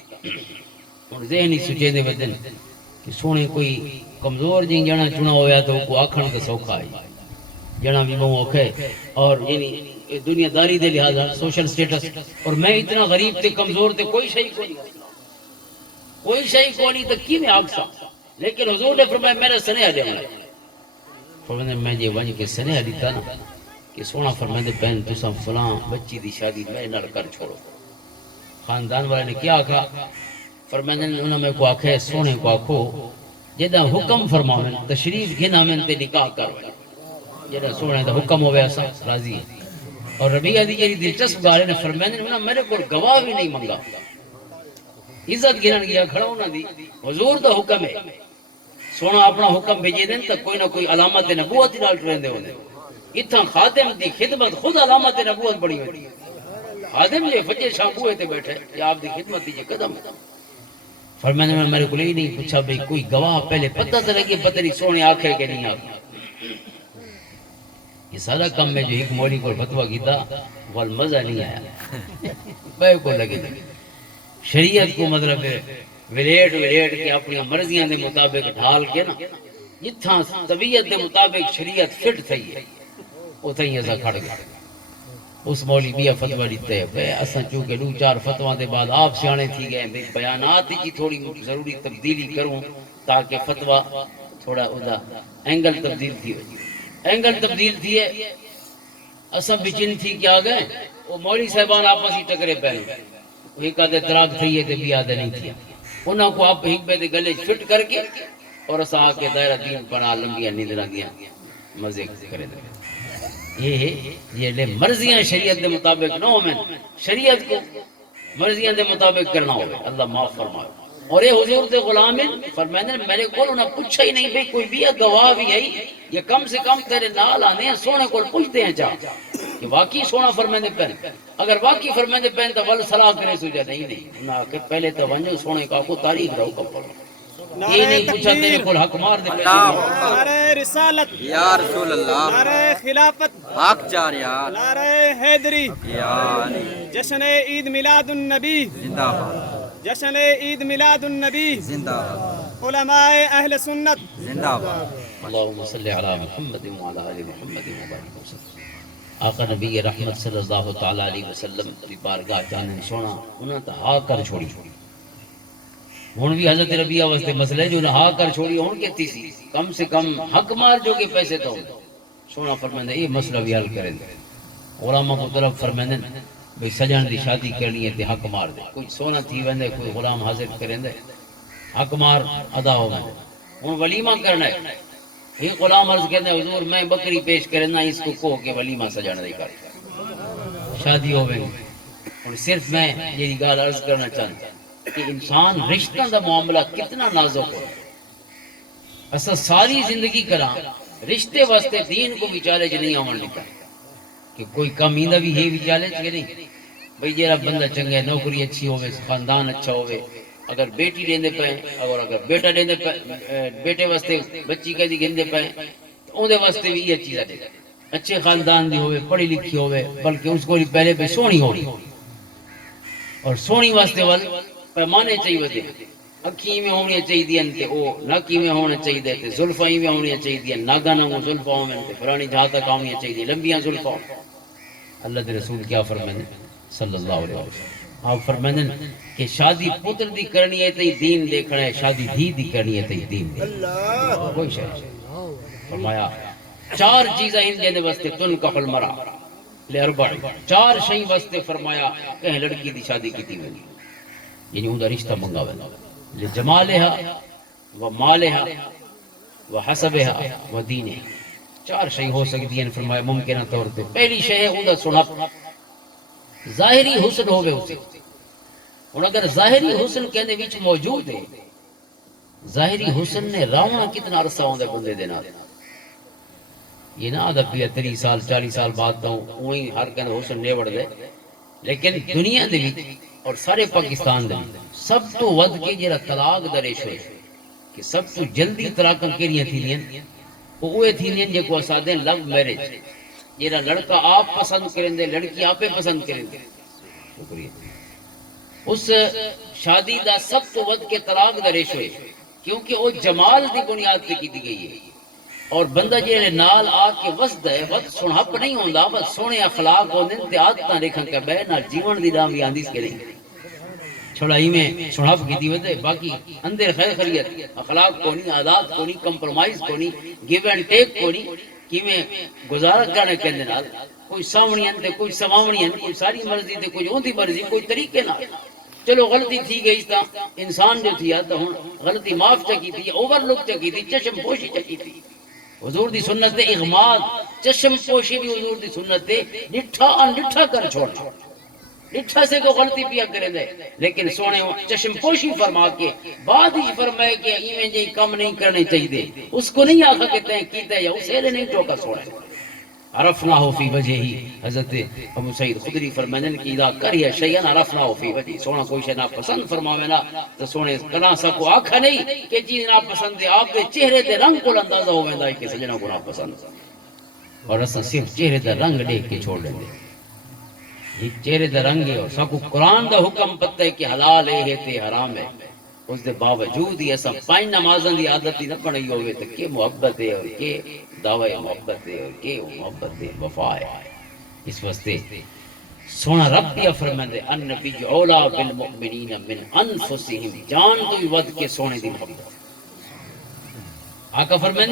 اور ذہنی سچے دے بدن کہ سونے کوئی کمزور جی جنا چنا ہویا تو کو آکھن تو سوکھا ہے جنا بھی وہ اوکھے اور یعنی دنیا داری دے لحاظ سوشل سٹیٹس اور میں اتنا غریب تے کمزور تے کوئی شئی کو نہیں تو کی میں آکسا لیکن حضور نے فرمایا میرا سنیہ دے فرمایا میں جے ونج کے سنیہ دیتا نا کہ سونا فرمائے بہن تسا فلاں بچی دی شادی میں نال کر چھوڑو خاندان والے نے کیا کہا فرمائے انہوں میں کو آکھے سونے کو آکھو جدہ حکم فرماؤں تشریف گھنا میں تے نکاح کرو جدہ سونے دا حکم ہوئے ایسا راضی ہے اور ربیہ دی جیری دلچسپ گارے نے فرمائے انہوں میرے کو گواہ بھی نہیں منگا عزت گھنن گیا کھڑا ہونا دی حضور دا حکم ہے سونا اپنا حکم بھیجے دیں تو کوئی نہ کوئی علامت نبوت ڈال رہے ہونے اتنا خادم دی خدمت خود علامت نبوت بڑی ہوئی خادم یہ فجر شام بوئے تے بیٹھے یا آپ دی خدمت دیجئے قدم فرمانے میں میرے کو لئی نہیں پوچھا بھئی کوئی گواہ پہلے پتہ تھا لگے پتہ نہیں سونے آنکھیں کہ نہیں آنکھیں یہ سارا کم میں جو ایک مولی کو فتوہ کیتا وال مزہ نہیں آیا بے کو لگے شریعت کو مطلب ولیٹ کے اپنی مرضیاں دے مطابق ڈھال کے نا جتھاں طبیعت دے مطابق شریعت فٹ تھی ہے وہ تھی ایسا کھڑ گیا اس مولی بیا فتوہ دیتے ہیں بے اساں چونکہ دو چار فتوہ دے بعد آپ سیانے تھی گئے بے بیانات کی تھوڑی ضروری تبدیلی کروں تاکہ فتوہ تھوڑا ادا اینگل تبدیل تھی اینگل تبدیل تھی ہے اساں بچن تھی کیا گئے وہ مولی صاحبان آپس ہی ٹکرے پہلے ایک آدھے تراغ تھی ہے تے بھی آدھے نہیں تھی انہوں کو آپ ایک بے دے گلے فٹ کر کے اور اساں آکے دائرہ دین پڑھا لنگیاں نیدرہ دیا مزے کرے دے یہ لے مرضیاں شریعت دے مطابق نہ ہو میں شریعت کو مرضیاں دے مطابق کرنا ہوئے اللہ معاف فرمائے اور یہ حضور دے غلام فرمائے میرے کو انہوں نے پوچھا ہی نہیں بھئی کوئی بھی گواہ بھی ہے یہ کم سے کم تیرے نال آنے ہیں سونے کو پوچھتے ہیں چاہ کہ واقعی سونا فرمائے پہن اگر واقعی فرمائے پہن تو ول صلاح کرے سوچا نہیں انہاں کہ پہلے تو ونجو سونے کا کو تاریخ رہو کم پڑھو یہ نہیں پوچھا تیرے کو حق مار دے نعرہ رسالت یا رسول اللہ نعرہ خلافت حق جاریات نعرہ حیدری یا علی جشن عید میلاد النبی زندہ باد جشن عید میلاد النبی زندہ باد علماء اہل سنت زندہ باد اللہم صلی علی محمد وعلی آل محمد وبارک وسلم آقا نبی رحمت صلی اللہ تعالیٰ علیہ وسلم کی بارگاہ جانن سونا انہاں تا ہاں کر چھوڑی ہون بھی حضرت ربیہ واسطے مسئلے جو نہ ہاں کر چھوڑی ہون کہتی سی کم سے کم حق مار جو کہ پیسے تو سونا فرمائندہ یہ مسئلہ بھی حل کریں دے علماء کو طرف فرمائندہ بھئی سجن دی شادی کرنی ہے تے حق مار دے کوئی سونا تھی وندے کوئی غلام حاضر کریں دے حق مار ادا ہو گئے ہون ولیمہ کرنا ہے یہ غلام عرض کہتے ہیں حضور میں بکری پیش کرنا اس کو کہو کہ ولیمہ سجانا نہیں کر شادی ہو گئی اور صرف میں یہ گال عرض کرنا چاہتا کہ انسان رشتہ دا معاملہ کتنا نازک ہو ایسا ساری زندگی کرا رشتے واسطے دین کو بھی چالج نہیں آمن لکھا کہ کوئی کمینہ بھی ہے بھی چالج کہ نہیں بھئی جیرا بندہ چنگے نوکری اچھی ہوئے خاندان اچھا ہوئے اگر بیٹی لیندے پائیں اور اگر بیٹا لیندے پائیں بیٹے واسطے بچی کا دی گھندے پائیں تو ان دے واسطے بھی یہ چیزہ دے اچھے خاندان دی ہوئے پڑھی لکھی ہوئے بلکہ اس کو پہلے پہ سونی ہو رہی اور سونی واسطے والے پیمانے چاہیے دے اکھی میں ہونی چاہیے دیں تے او ناکی میں ہونا چاہیے دے تے زلفائی میں ہونی چاہیے دیں ناگا نہ ہوں زلفاؤں میں تے پرانی جہاں تک ہونی چاہیے دیں لمبیاں زلفاؤں اللہ دے رسول کیا فرمائیں صلی اللہ علیہ وسلم آپ فرمائیں کہ شادی پتر دی کرنی ہے تے دین دیکھنا ہے شادی دھی دی کرنی ہے تے دین دیکھنا کوئی شاید فرمایا چار چیزیں ان جینے واسطے تن کا المرا لے اربعی چار شئی واسطے فرمایا کہیں لڑکی دی شادی کی تھی ہوئی یعنی اندھا رشتہ منگا ہوئے لجمالہا و مالہا و حسبہا و دینہا چار شئی ہو سکتی ہیں فرمایا ممکنہ طور پہ پہلی شئی ہے اندھا سنپ ظاہری حسن ہوئے اسے اور اگر ظاہری حسن کہنے وچ موجود ہے ظاہری حسن نے راونا کتنا عرصہ ہوندے بندے دینا یہ نہ آدھا پیا 30 سال 40 سال بعد تو وہیں ہر کہنے حسن نیوڑ دے لیکن دنیا دے وچ اور سارے پاکستان دے سب تو ود کے جرا طلاق دا ریشو ہے کہ سب تو جلدی طلاق کیڑیاں تھی دیں وہ تھی دیں جے کو اسا دیں لو میرج جرا لڑکا آپ پسند کریں دے لڑکی آپ پسند کریں دے شکریہ اس شادی دا سب تو ود کے طلاق دا ریشو ہے کیونکہ وہ جمال دی بنیاد تے کی گئی ہے. اور بندہ جے نال آ کے وسد ہے ود سنہپ نہیں ہوندا بس سونے اخلاق ہوندے تے عادتاں رکھن کے بہ نال جیون دی راہ بھی آندی کہ نہیں چھڑائی میں سنہپ کیتی ودے باقی اندر خیر خیریت اخلاق کو نہیں عادات کو نہیں کمپرومائز کو نہیں گیو اینڈ ٹیک کو نہیں کیویں گزارا کرنے کہندے نال کوئی سامنی اندے کوئی سماونی اندے کوئی ساری مرضی تے کوئی اوندی مرضی کوئی طریقے نال چلو غلطی تھی گئی تا انسان جو تھی تو ہن غلطی معاف چکی تھی اوور لک چکی تھی چشم پوشی چکی تھی حضور دی سنت تے اغماد چشم پوشی بھی حضور دی سنت تے ڈٹھا انڈٹھا کر چھوڑنا ڈٹھا سے کو غلطی پیا کرے دے لیکن سونے چشم پوشی فرما کے بعد ہی فرمائے کہ ایویں جی کم نہیں کرنے چاہیے اس کو نہیں آکھا کہ تیں کیتا یا اسے نہیں ٹوکا سونے عرفناہ فی وجہ ہی حضرت ابو سعید خدری فرمائن کی اذا کریہ شیئن عرفناہ فی وجہ سونا کوئی شے ناپسند فرماوے نا تو سونے کنا سا کو آکھا نہیں کہ چیز ناپسند ہے آپ کے چہرے دے رنگ کو اندازہ ہوویندا ہے کہ سجنا کو ناپسند اور اساں صرف چہرے دا رنگ دیکھ کے چھوڑ دیں یہ چہرے دا رنگ ہے اور سکو قرآن دا حکم پتہ ہے کہ حلال ہے تے حرام ہے اس دے باوجود ہی ایسا پانچ نمازاں دی عادت ہی نہ بنائی ہوئے تو کہ محبت ہے اور کہ دعوی محبت ہے اور کہ محبت ہے وفا ہے اس واسطے سونا رب بھی فرمائے النبی اولا بالمؤمنین من انفسہم جان تو بھی ود کے سونے دی محبت آقا فرمائے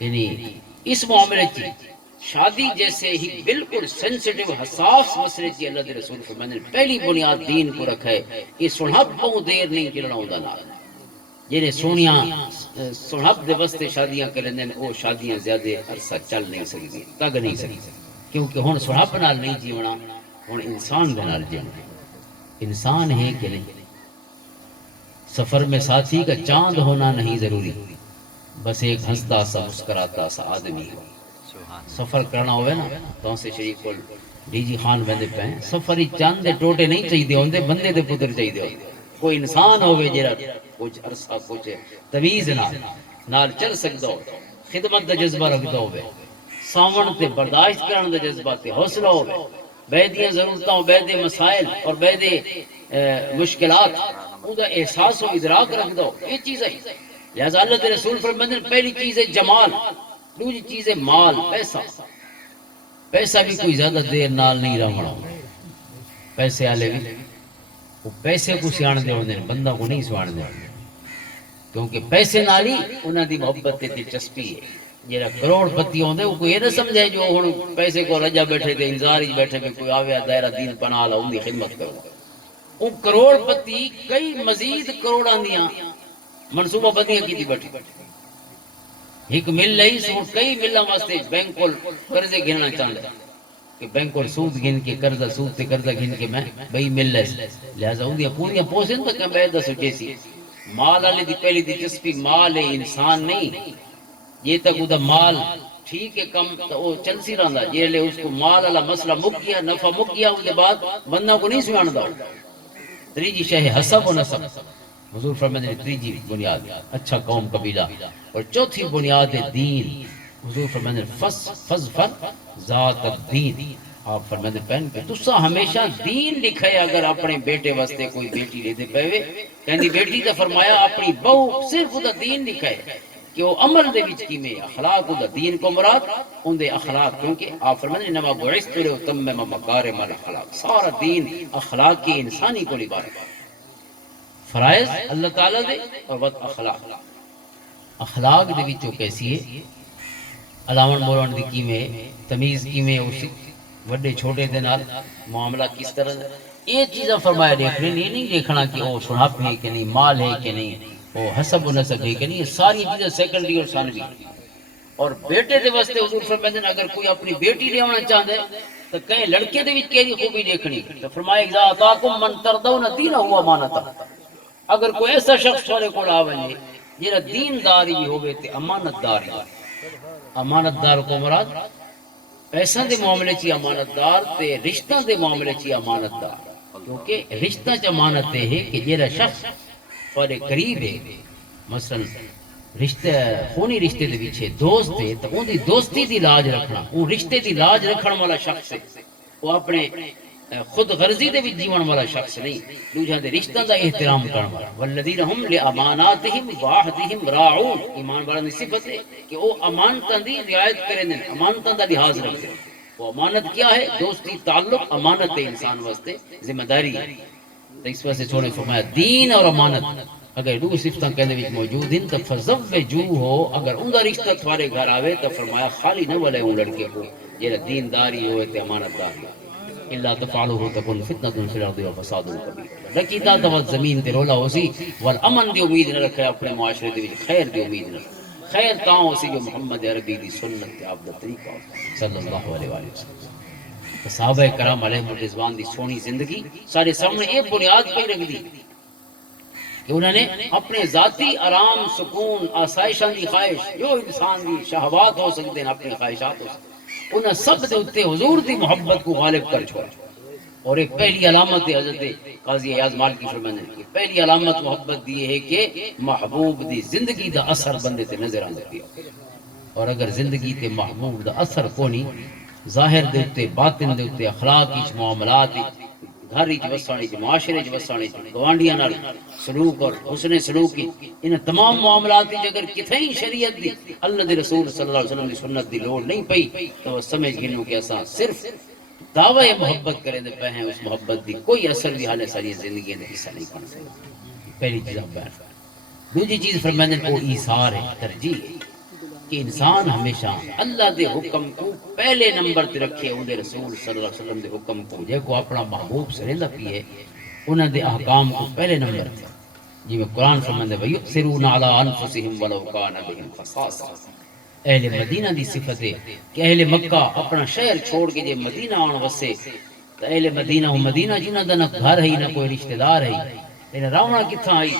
یعنی اس معاملے کی شادی جیسے ہی بالکل سینسیٹیو حساس مسئلے کی اللہ دے رسول فرمائے پہلی بنیاد دین کو رکھا ہے یہ سنہب بہت دیر نہیں چلنا ہوتا نہ جنہیں سونیاں سنہب دے واسطے شادیاں کریں وہ شادیاں زیادہ عرصہ چل نہیں سکتی تگ نہیں سکتی کیونکہ ہن سنہب نال نہیں جیونا ہن انسان دے نال جیونا انسان ہے کہ نہیں سفر میں ساتھی کا چاند ہونا نہیں ضروری بس ایک ہنستا سا مسکراتا سا آدمی ہو سفر کرنا ہوئے نا تو سے شریف کو ڈی جی خان ویندے پہ سفر ہی چاند دے ٹوٹے نہیں چاہیے ہوندے بندے دے پتر چاہیے ہوندے کوئی انسان ہوئے جڑا کچھ عرصہ کچھ تمیز نال چل سکتا ہو خدمت دا جذبہ رکھتا ہوئے ساون تے برداشت کرن دا جذبہ تے حوصلہ ہوئے بیدیاں ضرورتاں بیدے مسائل اور بیدے مشکلات او دا احساس و ادراک رکھتا ہو یہ چیز ہے لہذا اللہ کے رسول فرماتے ہیں پہلی چیز ہے جمال دوسری چیز ہے مال پیسہ پیسہ بھی کوئی زیادہ دیر نال نہیں رہنا پیسے والے بھی وہ پیسے کو سیاح دے ہوندے بندہ کو نہیں سیاح دے کیونکہ پیسے نال ہی انہاں دی محبت تے دلچسپی ہے جڑا کروڑ پتی ہوندے وہ کوئی یہ نہ سمجھے جو ہن پیسے کو رجا بیٹھے تے انتظار ہی بیٹھے کہ کوئی آوے دائرہ دین پناہ لا اون دی خدمت کرو وہ کروڑ پتی کئی مزید کروڑاں دیاں منصوبہ بندیاں کیتی بیٹھی ایک مل لئی سو کئی ملہ واسطے بینک کو قرضے گھننا چاہتا کہ بینک کو سود گھن کے قرضہ سود تے قرضہ گھن کے میں بھئی مل لے لہذا ان دیا پوریاں پوسن تک میں بیدہ سوچے سی مال آلے دی پہلی دلچسپی مال ہے انسان نہیں یہ تک ادھا مال ٹھیک ہے کم تو وہ چل سی رہا یہ لے اس کو مال والا مسئلہ مک گیا نفع مک گیا اس کے بعد بندہ کو نہیں سمجھانا دا تریجی شہ حسب و نسب حضور فرماتے ہیں تیجی بنیاد اچھا قوم قبیلہ اور چوتھی بنیاد دین حضور فرماتے ہیں فضفر ذات الدین آپ فرماتے ہیں کہ تسا ہمیشہ دین لکھے اگر اپنے بیٹے واسطے کوئی بیٹی لے دے پہوے کہندی بیٹی تا فرمایا اپنی بہو صرف دا دین لکھے کہ وہ عمل دے وچ کیویں اخلاق دا دین کو مراد ان دے اخلاق کیونکہ آپ فرماتے ہیں انما بعثت لاتمم مکارم الاخلاق سارا دین اخلاق کی انسانی کو عبارت فرائض اللہ تعالیٰ دے اور وقت اخلاق دے وچوں کیسی ہے علامہ مولانا دی کیویں تمیز کیویں اس وڈے چھوٹے دے نال معاملہ کس طرح یہ چیزاں فرمایا دیکھنے یہ نہیں دیکھنا کہ وہ سنہب ہے کہ نہیں مال ہے کہ نہیں وہ حسب و نسب ہے کہ نہیں یہ ساری چیزیں سیکنڈری اور ثانوی اور بیٹے دے واسطے حضور فرماتے ہیں اگر کوئی اپنی بیٹی لے آنا چاہتا ہے تو کہیں لڑکے دے وچ کیڑی خوبی دیکھنی تو فرمایا اذا اتاکم من ترضون دینہ و امانتہ اگر کوئی ایسا شخص تھوڑے کو آوے جیرا دینداری بھی ہوئے تے امانت دار کو مراد پیسہ دے معاملے چی امانت دار تے رشتہ دے معاملے چی امانت دار کیونکہ رشتہ چ امانت ہے کہ جیرا شخص تھوڑے قریب ہے مثلا رشتہ خونی رشتے دے پیچھے دوست ہے تو ان دی دوستی دی لاج رکھنا ان رشتے دی لاج رکھن والا شخص ہے وہ اپنے خود غرضی دے وچ جیون والا شخص نہیں، دوجھا دے رشتہ دا احترام کرن والا۔ والذین هم لاماناتہم وعہدہم راعون، ایمان والا دی صفت ہے کہ وہ امانتاں دی رعایت کرن، امانتاں دا لحاظ رکھتے ہیں۔ وہ امانت کیا ہے؟ دوستی تعلق امانت ہے انسان واسطے، ذمہ داری ہے۔ تو اس واسطے سونے فرمایا دین اور امانت اگر دو صفتاں کہنے وچ موجود ہیں تو فزوجو ہو، اگر ان دا رشتہ تھوارے گھر آوے تو فرمایا خالی نہ والے ان لڑکے کو جڑا دینداری ہوئے تے امانت داری الا تفعلوا تكن فتنة في الارض وفساد كبير۔ رکیتا تو زمین تے رولا ہو سی والامن دی امید نہ رکھے اپنے معاشرے دے وچ، خیر دی امید نہ رکھے۔ خیر تاں ہو سی جو محمد عربی دی سنت تے آپ دا طریقہ صلی اللہ علیہ وآلہ وسلم۔ صحابہ کرام علیہ رضوان دی سونی زندگی سارے سامنے ایک بنیاد پہ رکھ دی کہ انہوں نے اپنے ذاتی آرام، سکون، آسائشاں دی خواہش جو انسان دی شہوات ہو سکتے ہیں، اپنی خواہشات ہو سکتے ہیں، انہوں سب دے اتے حضور دی محبت کو غالب کر چھوڑا۔ اور ایک پہلی علامت حضرت قاضی ایاز مالکی فرماتے ہیں کہ پہلی علامت محبت دی ہے کہ محبوب دی زندگی دا اثر بندے تے نظر آنے دیا، اور اگر زندگی تے محبوب دا اثر کونی ظاہر دے اتے، باطن دے اتے، اخلاق وچ، معاملات وچ، گھر وچ وسانے وچ، معاشرے وچ وسانے وچ، گوانڈیاں نال سلوک اور حسن سلوک کی، ان تمام معاملات وچ اگر کتھیں شریعت دی، اللہ دے رسول صلی اللہ علیہ وسلم دی سنت دی لوڑ نہیں پئی تو سمجھ گنو کہ اساں صرف دعوی محبت کریں دے پہ ہیں، اس محبت دی کوئی اثر بھی حالے ساری زندگی دے حصہ نہیں بن سکتا۔ پہلی چیز آپ بیان فرمائیں۔ دوسری چیز فرمائیں کو ایثار ہے، ترجیح ہے کہ انسان ہمیشہ اللہ دے حکم کو پہلے نمبر تے رکھے، ان دے رسول صلی اللہ علیہ وسلم دے حکم کو جے کو اپنا محبوب سرندہ پیے، انہاں دے احکام کو پہلے نمبر تے، جی میں قرآن فرماندے وَيُؤْثِرُونَ عَلَىٰ أَنفُسِهِمْ وَلَوْ كَانَ بِهِمْ خَصَاصَةٌ۔ اہل مدینہ دی صفت ہے کہ اہل مکہ اپنا شہر چھوڑ کے جے مدینہ آن وسے تو اہل مدینہ و مدینہ جنہاں دا نہ گھر ہے نہ کوئی رشتہ دار ہے، انہیں راونا کتھاں آئی؟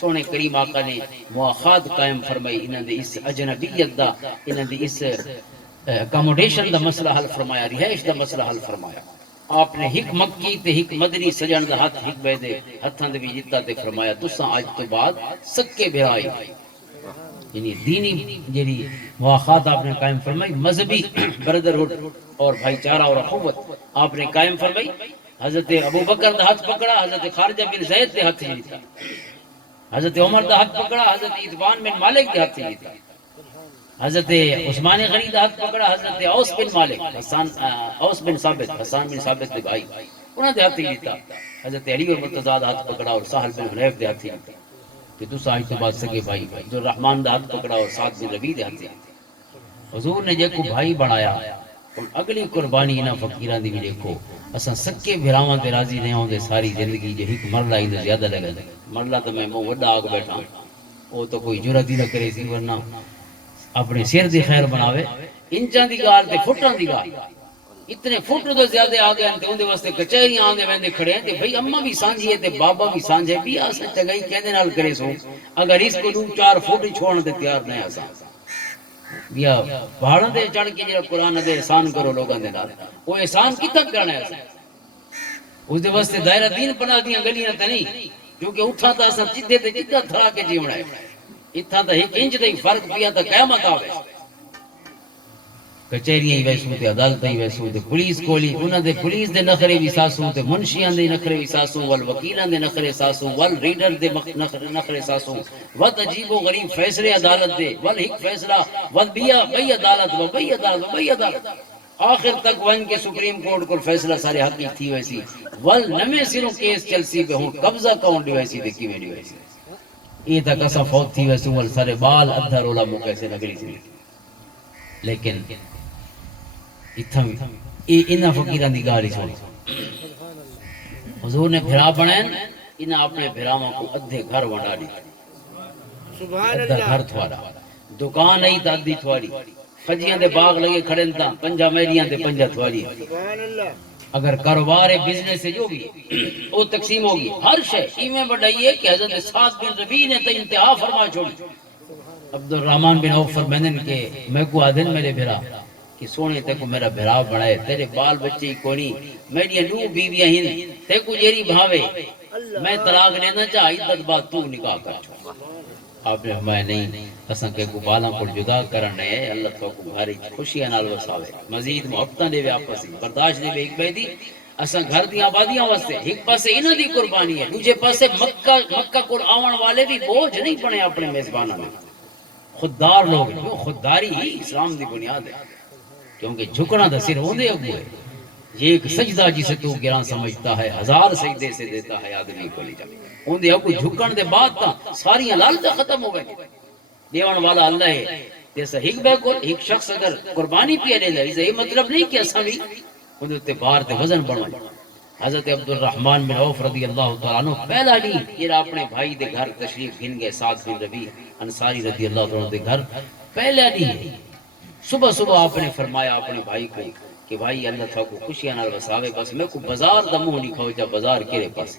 سونے کریم آقا نے مواخات قائم فرمائی، انہاں دے اس اجنبیت دا، انہاں دے اس اکاموڈیشن دا مسئلہ حل فرمایا، رہائش دا مسئلہ حل فرمایا۔ آپ نے ہک مکی تے ہک مدنی سجن دا ہاتھ ہک بے دے ہتھاں دے بھی جتا تے فرمایا تساں اج تو بعد سکے بھرائی، یعنی دینی جیڑی مواخات آپ نے قائم فرمائی، مذہبی بردرہڈ اور بھائی چارہ اور اخوت آپ نے قائم فرمائی۔ حضرت ابو بکر دا ہاتھ پکڑا، حضرت خارجہ بن زید دے ہاتھ جیتا، حضرت عمر دا ہاتھ پکڑا، حضرت عتبان بن مالک دے ہاتھ جیتا، حضرت عثمان غنی دا ہاتھ پکڑا، حضرت اوس بن مالک، اوس بن ثابت، حسان بن ثابت دے بھائی انہاں دے ہاتھ جیتا، حضرت علی اور مرتضیٰ دا ہاتھ پکڑا اور سہل بن حنیف دے ہاتھ جیتا کہ تساں آج تو بعد سکے بھائی، عبد الرحمن دا ہاتھ پکڑا اور سعد بن ربیع دے ہاتھ جیتا۔ حضور نے جے کو بھائی بنایا، اور اگلی قربانی انہاں فقیراں دی بھی دیکھو، اساں سکے بھراواں تے راضی نہیں ہوندے ساری زندگی جو ہک مرلہ ہی زیادہ لگے، مرلہ تو میں منہ وڈا آگ بیٹھا، وہ تو کوئی جرات ہی نہ کرے سی، ورنہ اپنے سر دی خیر بناوے، انچاں دی گال تے فٹاں دی گال، اتنے فٹ تو زیادہ آ گئے تے اون دے واسطے کچہریاں آندے ویندے کھڑے ہیں تے بھئی اماں بھی سانجھی ہے تے بابا بھی سانجھے بھی اساں چگائی کہندے نال کرے سو، اگر اس کو 2-4 فٹ ہی چھوڑن تے تیار نہیں اساں یا پہاڑاں تے چڑھ کے جڑا قرآن دے احسان کرو لوگاں دے نال، وہ احسان کتنا کرنا ہے اساں؟ اس دے واسطے دائرہ دین بنا دیاں گلیاں تے نہیں، کیونکہ اتھاں تا اساں جدے تے جدہ تھرا کے جیونا ہے، اتھاں تا ایک انچ دے فرق پیا تا قیامت آوے۔ کچہریاں ہی ویسوں تے عدالتاں ہی ویسوں تے پولیس کولی، انہاں دے پولیس دے نخرے بھی ساسوں تے منشیاں دے نخرے بھی ساسوں، وال وکیلاں دے نخرے ساسوں، وال ریڈر دے نخرے ساسوں، ود عجیب و غریب فیصلے عدالت دے، ول ہک فیصلہ، ود بئی عدالت، و بئی عدالت، و بئی عدالت، آخر تک ون کے سپریم کورٹ کو فیصلہ سارے حق کی تھی ویسی، ول نمے سروں کیس چلسی پہ ہوں قبضہ کون ڈی ویسی تے کیویں ڈی ویسی، یہ تک اسا فوت تھی ویسوں ول سارے بال ادھا رولا مو کیسے نگری سی، لیکن اتھاں انہاں فقیراں دی گال ہی سنی۔ حضور نے بھرا بنائیں، انہاں اپنے بھراواں کو ادھے گھر ونڈا دی، ادھا گھر تھوڑا، دکان ای تا ادھی تھوڑی، فجیاں دے باغ لگے کھڑن تا 5 میلیاں تے 5 تھوڑی، اگر کاروبار ہے بزنس ہے جو بھی وہ تقسیم ہوگی، ہر شے ایویں بڑھائی ہے کہ حضرت سعد بن ربیع نے تے انتہا فرما چھوڑی۔ عبد الرحمن بن عوف فرمائیں کہ میں کو آدن میرے بھرا کہ سونے تے کو میرا بھرا بنائے، تیرے بال بچے کونی، میری 9 بیویاں ہیں، تے کو جیری بھاوے، میں طلاق لینا چاہ عدت بعد تو نکاح کر چھوڑ۔ آپ نے فرمایا نہیں، اساں کے کو بالاں کو جدا کرنے ہے، اللہ تو کو گھر خوشیاں نال وساوے، مزید محبتاں دے آپس برداشت دے ایک بے دی، اساں گھر دی آبادیاں واسطے ایک پاسے انہاں دی قربانی ہے، دوسرے پاسے مکہ کو آون والے بھی بوجھ نہیں بنے اپنے میزبانوں میں، خوددار لوگ ہیں۔ وہ خودداری ہی اسلام دی بنیاد ہے، کیونکہ جھکنا تو صرف ہوندے اگو ہے۔ یہ ایک سجدہ جسے تو گراں سمجھتا ہے، ہزار سجدے سے دیتا ہے آدمی کو لے جا۔ ہوندے اگو جھکن دے بعد تا ساری لالچ ختم ہو گئے، دیوان والا اللہ ہے۔ جیسا ایک شخص اگر قربانی پہ لے جائے، یہ مطلب نہیں کہ اساں بھی اندر بار تے وزن بڑھوائے۔ حضرت عبد الرحمن بن عوف رضی اللہ تعالیٰ عنہ پہلا نہیں یہ اپنے بھائی دے گھر تشریف گھن گئے، سعد بن ربیع انصاری رضی اللہ تعالیٰ عنہ دے گھر پہلا نہیں صبح صبح آپ نے فرمایا اپنے بھائی کو کہ بھائی اللہ تھا کو خوشیاں نال وساوے، بس میں کو بازار دا منہ نہیں کھاؤ، جا بازار کیرے پاس،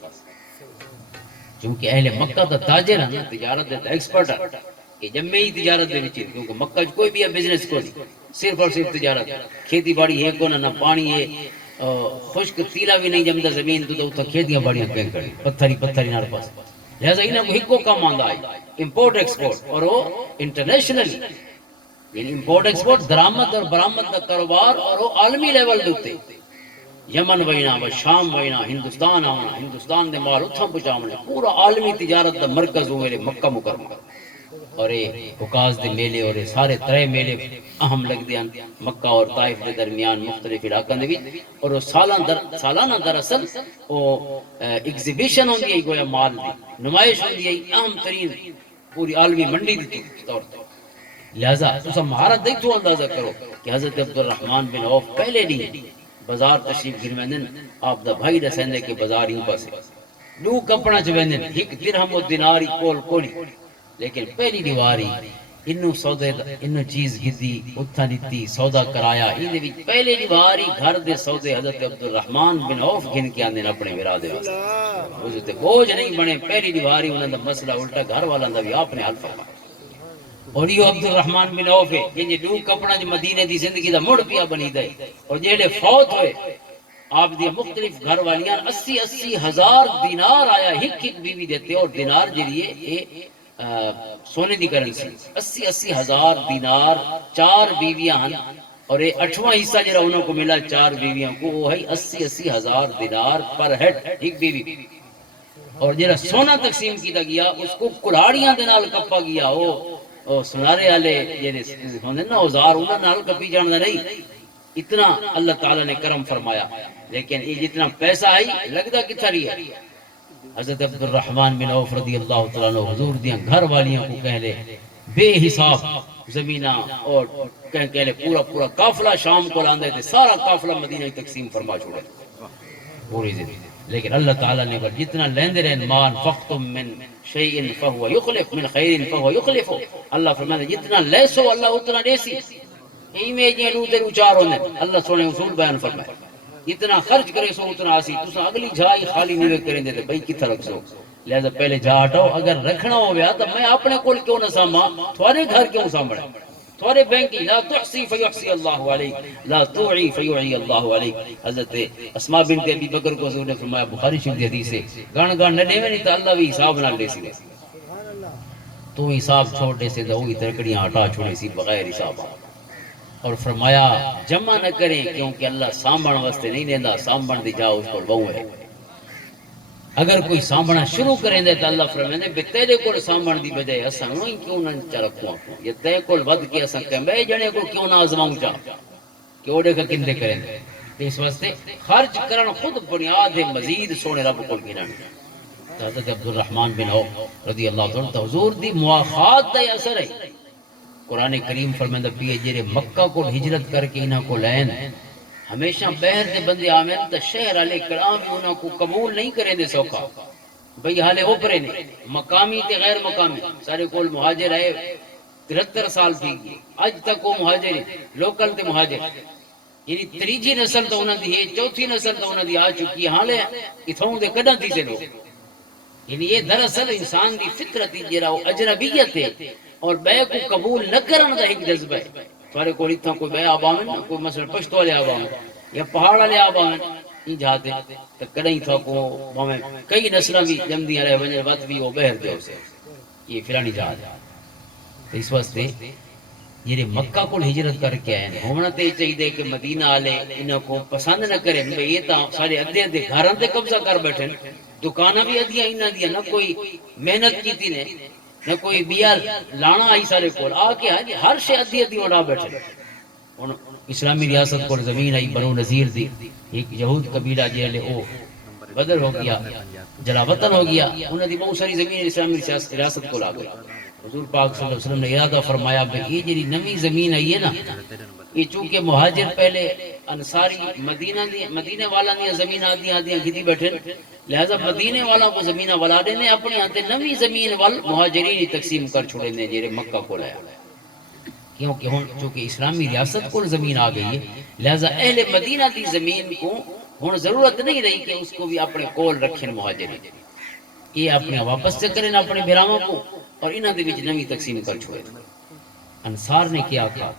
چونکہ اہل مکہ دا تاجر ہے، تجارت دا ایکسپرٹ ہے، کہ جب میں ہی تجارت دے وچ، کیونکہ مکہ چ کوئی بھی بزنس کو نہیں، صرف اور صرف تجارت، کھیتی باڑی ہے کو نہ پانی ہے، خشک تیلا بھی نہیں جمدا زمین تو اتھا کھیتیاں باڑیاں کہیں کری پتھری نال پاس، لہذا انہاں کو ہکو کام آندا ہے امپورٹ ایکسپورٹ، اور وہ انٹرنیشنل، یعنی امپورٹ ایکسپورٹ درآمد اور برآمد کا کاروبار، اور وہ عالمی لیول دے اوتے یمن وینا و شام وینا ہندوستان آنا، ہندوستان دے مال اتھاں پہنچاونے، پورا عالمی تجارت دا مرکز ہو میرے مکہ مکرمہ، اور حکاز دے میلے اور سارے ترے میلے اہم لگ دے مکہ اور طائف دے درمیان مختلف علاقوں دے وچ، اور وہ سالانہ دراصل وہ ایگزیبیشن ہوندی ہے، گویا مال دی نمائش ہوندی ہے اہم ترین پوری عالمی منڈی دی طور پر۔ لہذا تسا مہارت دیکھو اندازہ کرو کہ حضرت عبد الرحمن بن عوف پہلے نہیں بازار تشریف گھن آپ دا بھائی دسندے کہ بازار یوں پاسے دو کپڑا چ ویندن، ایک درہم و دینار کول کولی، لیکن پہلی دیواری انو سودے انو چیز گدی اتھا دیتی سودا کرایا، این دے وچ پہلی دیواری گھر دے سودے حضرت عبد الرحمن بن عوف گھن کے آندے اپنے ورادے واسطے، وہ تے بوجھ نہیں بنے، پہلی دیواری انہاں دا مسئلہ الٹا گھر والا دا بھی آپ نے حل فرمایا۔ اور یہ عبد الرحمن بن عوف ہے جن دو کپڑا جو مدینے دی زندگی دا مڑ پیا بنی دے، اور جہلے فوت ہوئے آپ دی مختلف گھر والیاں 80 ہزار دینار آیا ایک بیوی دیتے، اور دینار جلیے سونے دی کرنسی 80 ہزار دینار، 4 بیویاں ہیں، اور یہ 8واں حصہ جرا انہوں کو ملا 4 بیویاں کو، وہ ہے 80 ہزار دینار پر ہیڈ ایک بیوی، اور جرا سونا تقسیم کیتا گیا اس کو کلاڑیاں دے نال کپا گیا، وہ سنارے والے جڑے ہوندے نا اوزار انہاں نال کپی جاندا نہیں، اتنا اللہ تعالی نے کرم فرمایا۔ لیکن یہ جتنا پیسہ آئی لگتا کتھا رہی ہے، حضرت عبد الرحمن بن عوف رضی اللہ تعالیٰ عنہ حضور دیاں گھر والیاں کو کہہ لے بے حساب زمینہ، اور کہہ لے پورا قافلہ شام کو لاندے تھے، سارا قافلہ مدینہ ہی تقسیم فرما چھوڑے پوری زندگی۔ لیکن اللہ تعالیٰ نے جتنا لیندے رہن، مان فقتم من شیء فہو یخلف من خیر فہو یخلف، اللہ فرماتا جتنا لے سو اللہ اتنا دے سی، ایویں جی دو تے چار ہوندے، اللہ سونے اصول بیان فرمائے اتنا خرچ کرے سو اتنا آسی، تسا اگلی جائی خالی نہیں کریں دے بھائی کتھا رکھ سو، لہذا پہلے جا ہٹاؤ، اگر رکھنا ہو گیا تو میں اپنے کول کیوں نہ ساما، تھوڑے گھر کیوں سامڑے، تھوڑے بینکی لا تحصی فیحصی اللہ علیک، لا توعی فیعی اللہ علیک۔ حضرت اسماء بنت ابی بکر کو حضور نے فرمایا بخاری شریف حدیث ہے، گن گن نہ دے نہیں تو اللہ بھی حساب نہ لے سی، تو حساب چھوڑ دے سے تو وہی ترکڑیاں ہٹا چھوڑے سی بغیر حساب، اور فرمایا جمع نہ کریں کیونکہ اللہ سامبھن واسطے نہیں دینا، سامبھن دی جا اس کو بہو ہے، اگر کوئی سامبھنا شروع کریں دے تو اللہ فرمائے بے تیرے کو سامبھن دی بجائے اساں نوں کیوں نہ چرکھوں، یہ تے کول ود کے اساں کہ میں جنے کو کیوں نہ آزماؤں چا کہ اوڑے کا کندے کریں دے، اس واسطے خرچ کرن خود بنیاد ہے مزید سونے رب کول گرن۔ حضرت عبد الرحمن بن عوف رضی اللہ عنہ تو حضور دی مواخات دا اثر ہے، قرآن کریم فرمائندہ پیے جڑے مکہ کو ہجرت کر کے انہاں کو لین، ہمیشہ بہر دے بندے آمین تا شہر والے کڑاں بھی انہاں کو قبول نہیں کریں دے سوکھا، بھئی حالے اوپرے نے مقامی تے غیر مقامی سارے کول مہاجر آئے 73 سال تھی گئی، اج تک وہ مہاجر لوکل تے مہاجر، یعنی تریجی نسل تو انہاں دی ہے، چوتھی نسل تو انہاں دی آ چکی ہے، حالے اتھوں دے کڈاں تھی سے لوگ، یعنی یہ دراصل انسان دی فطرت جڑا وہ اجنبیت ہے اور بے کو قبول نہ کرن دا ایک جذبہ ہے۔ تھوڑے کو اتنا کوئی بے آباون کوئی مثلا پشتو والے آباون یا پہاڑ والے آباون یہ جاتے تو کدیں تھا کو ہمیں کئی نسلاں بھی جمدی رہے ونجر وقت بھی وہ بہر دے اسے یہ فلانی جہاز ہے۔ تو اس واسطے جڑے مکہ کو ہجرت کر کے آئے ہیں ہونا تے چاہیے کہ مدینہ والے انہاں کو پسند نہ کریں بھئی یہ تاں سارے ادھے ادھے گھراں تے قبضہ کر بیٹھے دکاناں بھی ادھیاں انہاں دیاں نہ کوئی محنت کیتی نے نہ کوئی بیا لانا آئی سارے کول آ کے ہر شے ادھی ادھی اڑا بیٹھے ہن اسلامی ریاست کو زمین آئی بنو نذیر دی ایک یہود قبیلہ جہلے او بدر ہو گیا جلا وطن ہو گیا انہاں دی بہت ساری زمین اسلامی ریاست کو آ گئی حضور پاک صلی اللہ علیہ وسلم نے ارادہ فرمایا کہ یہ جڑی نوی زمین آئی ہے نا یہ چونکہ مہاجر پہلے انصاری مدینے والا نے زمین آدیاں گدی بیٹھے لہذا مدینے والا کو زمینہ ولا نے اپنے ہاتھ نوی زمین وال مہاجرین تقسیم کر چھوڑے نے جڑے مکہ کو لایا کیونکہ ہن چونکہ اسلامی ریاست کو زمین آ گئی ہے لہذا اہل مدینہ دی زمین کو ہن ضرورت نہیں رہی کہ اس کو بھی اپنے کول رکھیں مہاجرین یہ اپنے واپس سے کریں اپنے بھراواں کو اور انہاں دے وچ نوی تقسیم کر چھوڑے انصار نے کیا کہا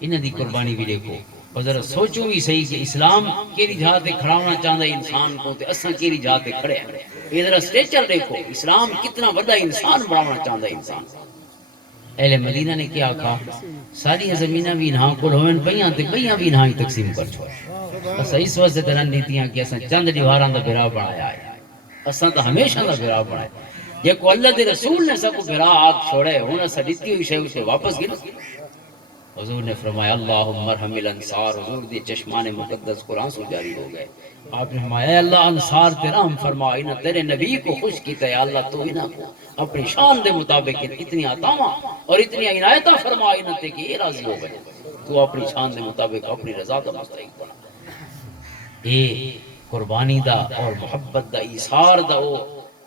انہاں دی قربانی بھی دیکھو اور ذرا سوچو بھی صحیح کہ اسلام کیڑی جہاں تے کھڑاونا چاہندا انسان کو تے اساں کیڑی جہاں تے کھڑے ہیں یہ ذرا سٹیچر دیکھو اسلام کتنا بڑا انسان بنانا چاہندا انسان اہل مدینہ نے کیا کہا ساری زمیناں بھی انہاں کول ہوون پیاں تے پیاں بھی انہاں ہی تقسیم کر چھوڑ اساں اس واسطے تے رنیتیاں کہ اساں چند دیواراں دا بھرا بنایا ہے اساں تو ہمیشہ دا بھرا بنایا یہ کو اللہ دے رسول نے سب کو بھرا آگ چھوڑے ہن اساں دتی ہوئی شے اسے واپس گن حضور نے فرمایا اللہم ارحم الانصار حضور دی چشمان مقدس قرآن سے جاری ہو گئے آپ نے فرمایا اے اللہ انصار تے رحم فرما انہاں تیرے نبی کو خوش کیتا ہے اللہ تو انہاں کو اپنی شان دے مطابق اتنی عطاواں اور اتنی عنایتاں فرما انہاں تے کہ یہ راضی ہو گئے تو اپنی شان دے مطابق اپنی رضا کا مستحق بنا یہ قربانی دا اور محبت دا ایثار دا وہ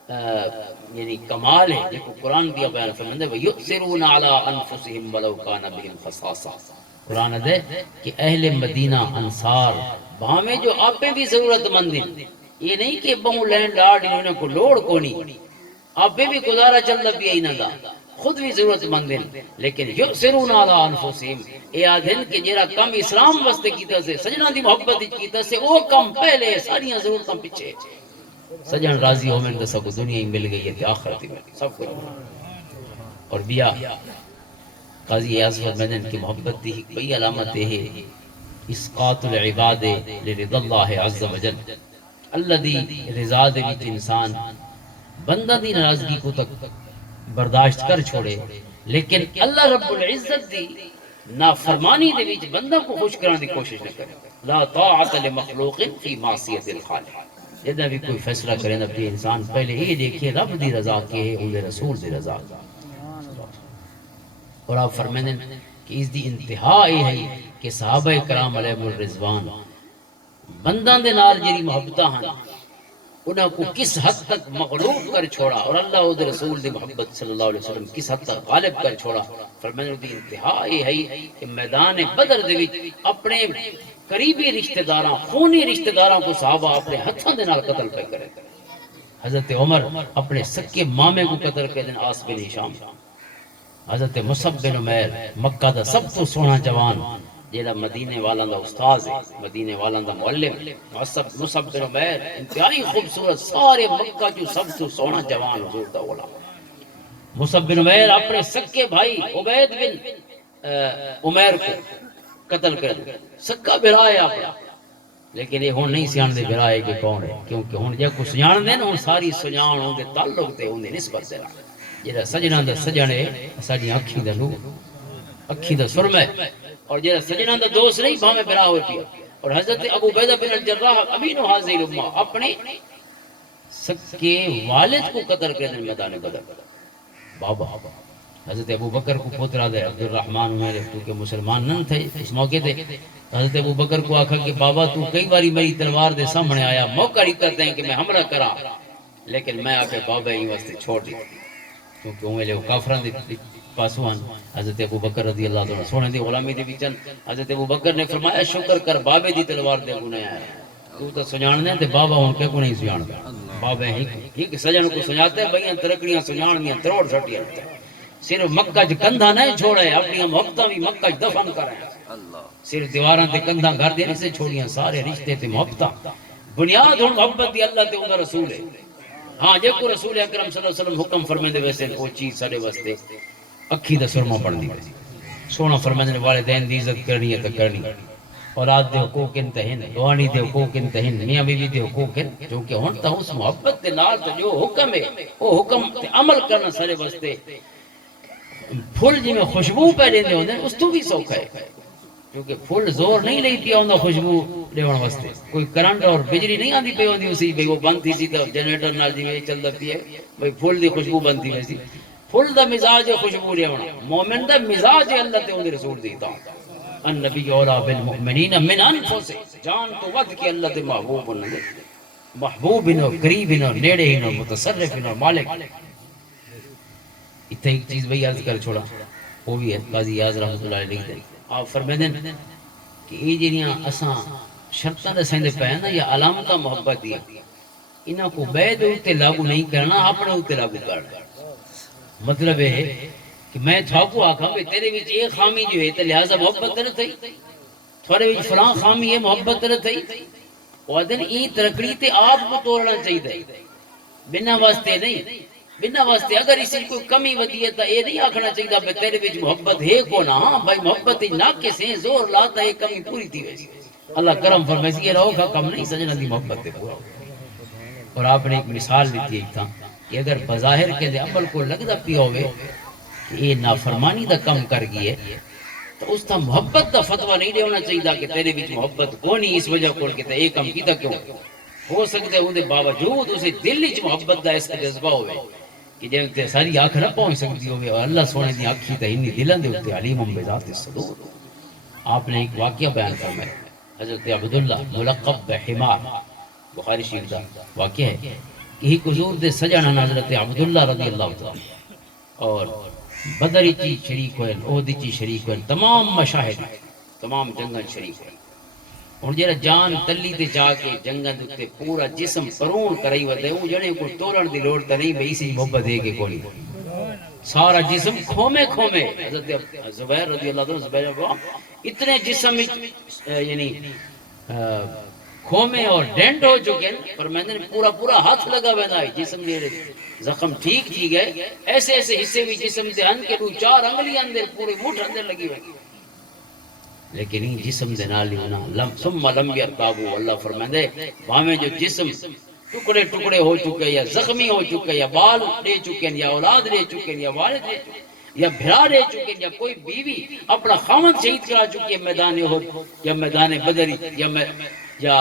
یعنی کمال ہے جس کو قرآن دیا بیان فرماتا ہے وَيُؤْثِرُونَ عَلَىٰ أَنفُسِهِمْ وَلَوْ كَانَ بِهِمْ خَصَاصَةٌ قرآن ہے کہ اہل مدینہ انصار بہمیں جو آپیں بھی ضرورت مند ہیں یہ نہیں کہ بہوں لینڈ لارڈ انہوں کو لوڑ کو نہیں آپیں بھی گزارا چلتا بھی انہوں دا خود بھی ضرورت مند ہیں لیکن یؤثرون علی انفسہم اے آدھن کہ جیرا کم اسلام واسطے کیتا سے سجنا دی محبت کیتا سے وہ کم پہلے ساریاں ضرورتاں پیچھے سجن راضی ہو میں تو سب کو دنیا ہی مل گئی ہے آخرت ہی مل گئی سب کچھ اور بیا قاضی اعظم فرماتے کی محبت دی بئی علامت ہے اسقاط العباد لرضا اللہ عز وجل الذي رضا دے وچ انسان بندہ دی ناراضگی کو تک برداشت کر چھوڑے لیکن اللہ رب العزت دی نافرمانی دے وچ بندہ کو خوش کرنے دی کوشش نہ کرے لا طاعت لمخلوق فی معصیت الخالق جدہ بھی کوئی فیصلہ کرے نا کہ انسان پہلے یہ دیکھے رب دی رضا کے ہے ان رسول دی رضا اور آپ فرمائیں کہ اس دی انتہا یہ ہے کہ صحابہ کرام علیہ الرضوان بنداں دے نال جڑی محبتاں ہیں انہاں کو کس حد تک مغلوب کر چھوڑا اور اللہ اور رسول دی محبت صلی اللہ علیہ وسلم کس حد تک غالب کر چھوڑا فرمائیں دی انتہا یہ ہے کہ میدان بدر دے وچ اپنے قریبی رشتہ داراں خونی رشتہ داراں کو صحابہ اپنے ہتھاں دے نال قتل پہ کرے حضرت عمر اپنے سکے مامے کو قتل کر دین آس بن ہشام حضرت مصعب بن عمیر مکہ دا سب تو سونا جوان جیڑا مدینے والاں دا استاد ہے مدینے والاں دا معلم مصعب بن عمیر انتہائی خوبصورت سارے مکہ جو سب تو سونا جوان حضور دا غلام مصعب بن عمیر اپنے سکے بھائی عبید بن عمیر کو قتل کر سکا بھرا ہے آپ لیکن یہ ہون نہیں سیان دے بھرا ہے کہ کون ہے کیونکہ ہون جا کو سجان دے نا ساری سجان ہوں دے تعلق دے ہوں دے نسبت دے رہا جیڑا سجنہ دا سجنے ساڑی اکھی دا نور اکھی دا سرمے اور جیڑا سجنہ دا دوست نہیں بھامے بھرا ہوئے پیا اور حضرت ابو بیدہ بن الجراح امین و حاضر امہ اپنے سکے والد کو قتل کر دیں میدان بدر بابا حضرت ابو بکر کو پوترا دے عبد الرحمن میرے کیونکہ مسلمان نہ تھے اس موقع تے حضرت ابو بکر کو آکھا کہ بابا تو کئی باری میری تلوار دے سامنے آیا موقع ہی کرتے ہیں کہ میں حملہ کرا لیکن میں آکے بابا ہی واسطے چھوڑ دی کیونکہ وہ لے کافران دے پاسوان حضرت ابو بکر رضی اللہ عنہ سونے دی غلامی دے بیچن حضرت ابو بکر نے فرمایا شکر کر بابے دی تلوار دے گنے آیا تو تو سجان دے تے بابا ہوں کہ کو نہیں سجان دے بابا ہی کہ سجن کو سجاتے ہیں بھئیاں ترکڑیاں سجان دیاں تروڑ سٹیاں صرف مکہ ج کندھا نہیں چھوڑے اپنی محبتاں بھی مکہ ج دفن کریں صرف دیواراں تے کندھا گھر دے نہیں سے چھوڑیاں سارے رشتے تے محبتاں بنیاد ہوں محبت دی اللہ تے انہا رسول ہے ہاں جے کو رسول اکرم صلی اللہ علیہ وسلم حکم فرمائے دے ویسے وہ چیز سارے واسطے اکھی دا سرما پڑھ دی سونا فرماتے ہیں والدین دی عزت کرنی ہے تو کرنی، اولاد دے حقوق انتہن، دوانی دے حقوق انتہن، میاں بیوی دے حقوق ہیں، جو کہ ہن تا اس محبت دے نال تے جو حکم ہے وہ حکم تے عمل کرنا سارے واسطے پھل جی میں خوشبو پہ دیندے ہوندے اس تو بھی سوکھا ہے، کیونکہ پھل زور نہیں لئی پیا ہوندا خوشبو دیون واسطے، کوئی کرنٹ اور بجلی نہیں آندی پئی ہوندی اسی بھئی وہ بند تھی سی تے جنریٹر نال جی چلدا پیا بھئی پھل دی خوشبو بند تھی ویسی، پھل دا مزاج ہے خوشبو دیونا، مومن دا مزاج ہے اللہ تے اون دے رسول دیتا النبی اولا بالمؤمنین من انفسہم، جان تو ود کے اللہ تے محبوب نے، محبوب نو قریب نو نیڑے نو متصرف نو مالک۔ اتنے ایک چیز بھئی عرض کر چھوڑا وہ بھی ہے قاضی یاز رحمۃ اللہ علیہ لکھتے آپ فرمیدن کہ یہ جنیاں اساں شرطاں دے سیندے پے نا یا علامتہ محبت دیا انہاں کو بے دے اوتے لاگو نہیں کرنا اپنے اوتے لاگو کرنا، مطلب ہے کہ میں تھاکو آکھاں کہ تیرے وچ یہ خامی جو ہے تے لہذا محبت کرے تھئی، تھوڑے وچ فلاں خامی ہے محبت کرے تھئی، وہ دن ای ترکڑی تے آپ کو توڑنا چاہیے بنا واسطے نہیں، بنا واسطے اگر اسی کوئی کمی ودی ہے تو یہ نہیں آکھنا چاہیے بھئی تیرے وچ محبت ہے کو نا، بھائی محبت ہی ناقص ہے زور لاتا ہے کمی پوری تھی ویسی، اللہ کرم فرمائے یہ رہو کا کم نہیں سجنا دی محبت ہے پورا۔ اور آپ نے ایک مثال دیتی ہے تھا کہ اگر بظاہر کے دے عمل کو لگدا پیا ہوئے کہ یہ نافرمانی دا کم کر گئی ہے تو اس تا محبت دا فتوہ نہیں دیونا چاہیے کہ تیرے وچ محبت کو نہیں اس وجہ کو کہ یہ کم کیتا کیوں، ہو سکتے ہیں باوجود اسے دل وچ محبت دا اس کا جذبہ ہوئے کہ جب تے ساری آنکھ نہ پہنچ سکتی ہوئے اور اللہ سونے دی آنکھی تے ہنی دلان دے اتے علیم بذات الصدور۔ آپ نے ایک واقعہ بیان فرمایا حضرت عبداللہ ملقب بحمار، بخاری شریف دا واقعہ ہے کہ ایک حضور دے سجانہ حضرت عبداللہ رضی اللہ تعالی اور بدری چی شریک ہوئے، احد چی شریک ہوئے، تمام مشاہد تمام جنگن شریک ہوئے، اور جڑا جان تلی تے جا کے جنگن دے پورا جسم پرون کرائی ودے او جڑے کو توڑن دی لوڑ تے نہیں بھئی اسی محبت ہے کہ کوئی سارا جسم کھومے کھومے، حضرت زبیر رضی اللہ عنہ زبیر اتنے جسم یعنی کھومے اور ڈینٹ ہو چکے ہیں، فرماندے پورا پورا ہاتھ لگا ویندا ہے جسم دے زخم ٹھیک تھی گئے، ایسے ایسے حصے بھی جسم دے ان کے دو چار انگلی اندر پورے مٹھ اندر لگی ہوئی، لیکن یہ جسم دے نال ہی ہونا ثم لم یرتابوا، اللہ فرماندے بھاویں جو جسم ٹکڑے ٹکڑے ہو چکے یا زخمی ہو چکے یا بال دے چکے یا اولاد دے چکے یا والد دے چکے یا بھرا دے چکے یا کوئی بیوی اپنا خاوند شہید کرا چکی ہے میدان احد یا میدان بدر یا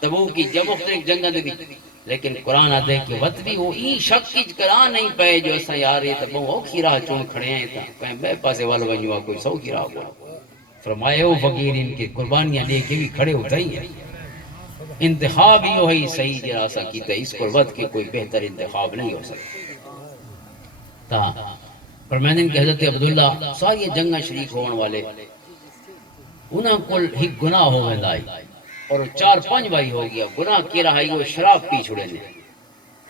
تبوک کی یا مختلف جنگاں دے وچ، لیکن قرآن آتا ہے کہ وقت بھی وہ ای شک کی کرا نہیں پائے جو اسا یار یہ تو بہو اوکھی راہ چون کھڑے ہیں تا کہیں بے پاسے والو ونجوا کوئی سوکھی راہ کو فرمائے وہ فقیر ان کی قربانیاں لے کے بھی کھڑے ہوتا ہی ہیں، انتخاب ہی وہی صحیح جرا سا کیتا ہے، اس قربت کے کوئی بہتر انتخاب نہیں ہو سکتا۔ فرمائیں کہ حضرت عبداللہ ساری جنگاں شریک ہون والے انہاں کل ایک گناہ ہو ویندا ہے اور 4-5 باری ہو گیا گناہ کی رہائی وہ شراب پی چھڑے نے،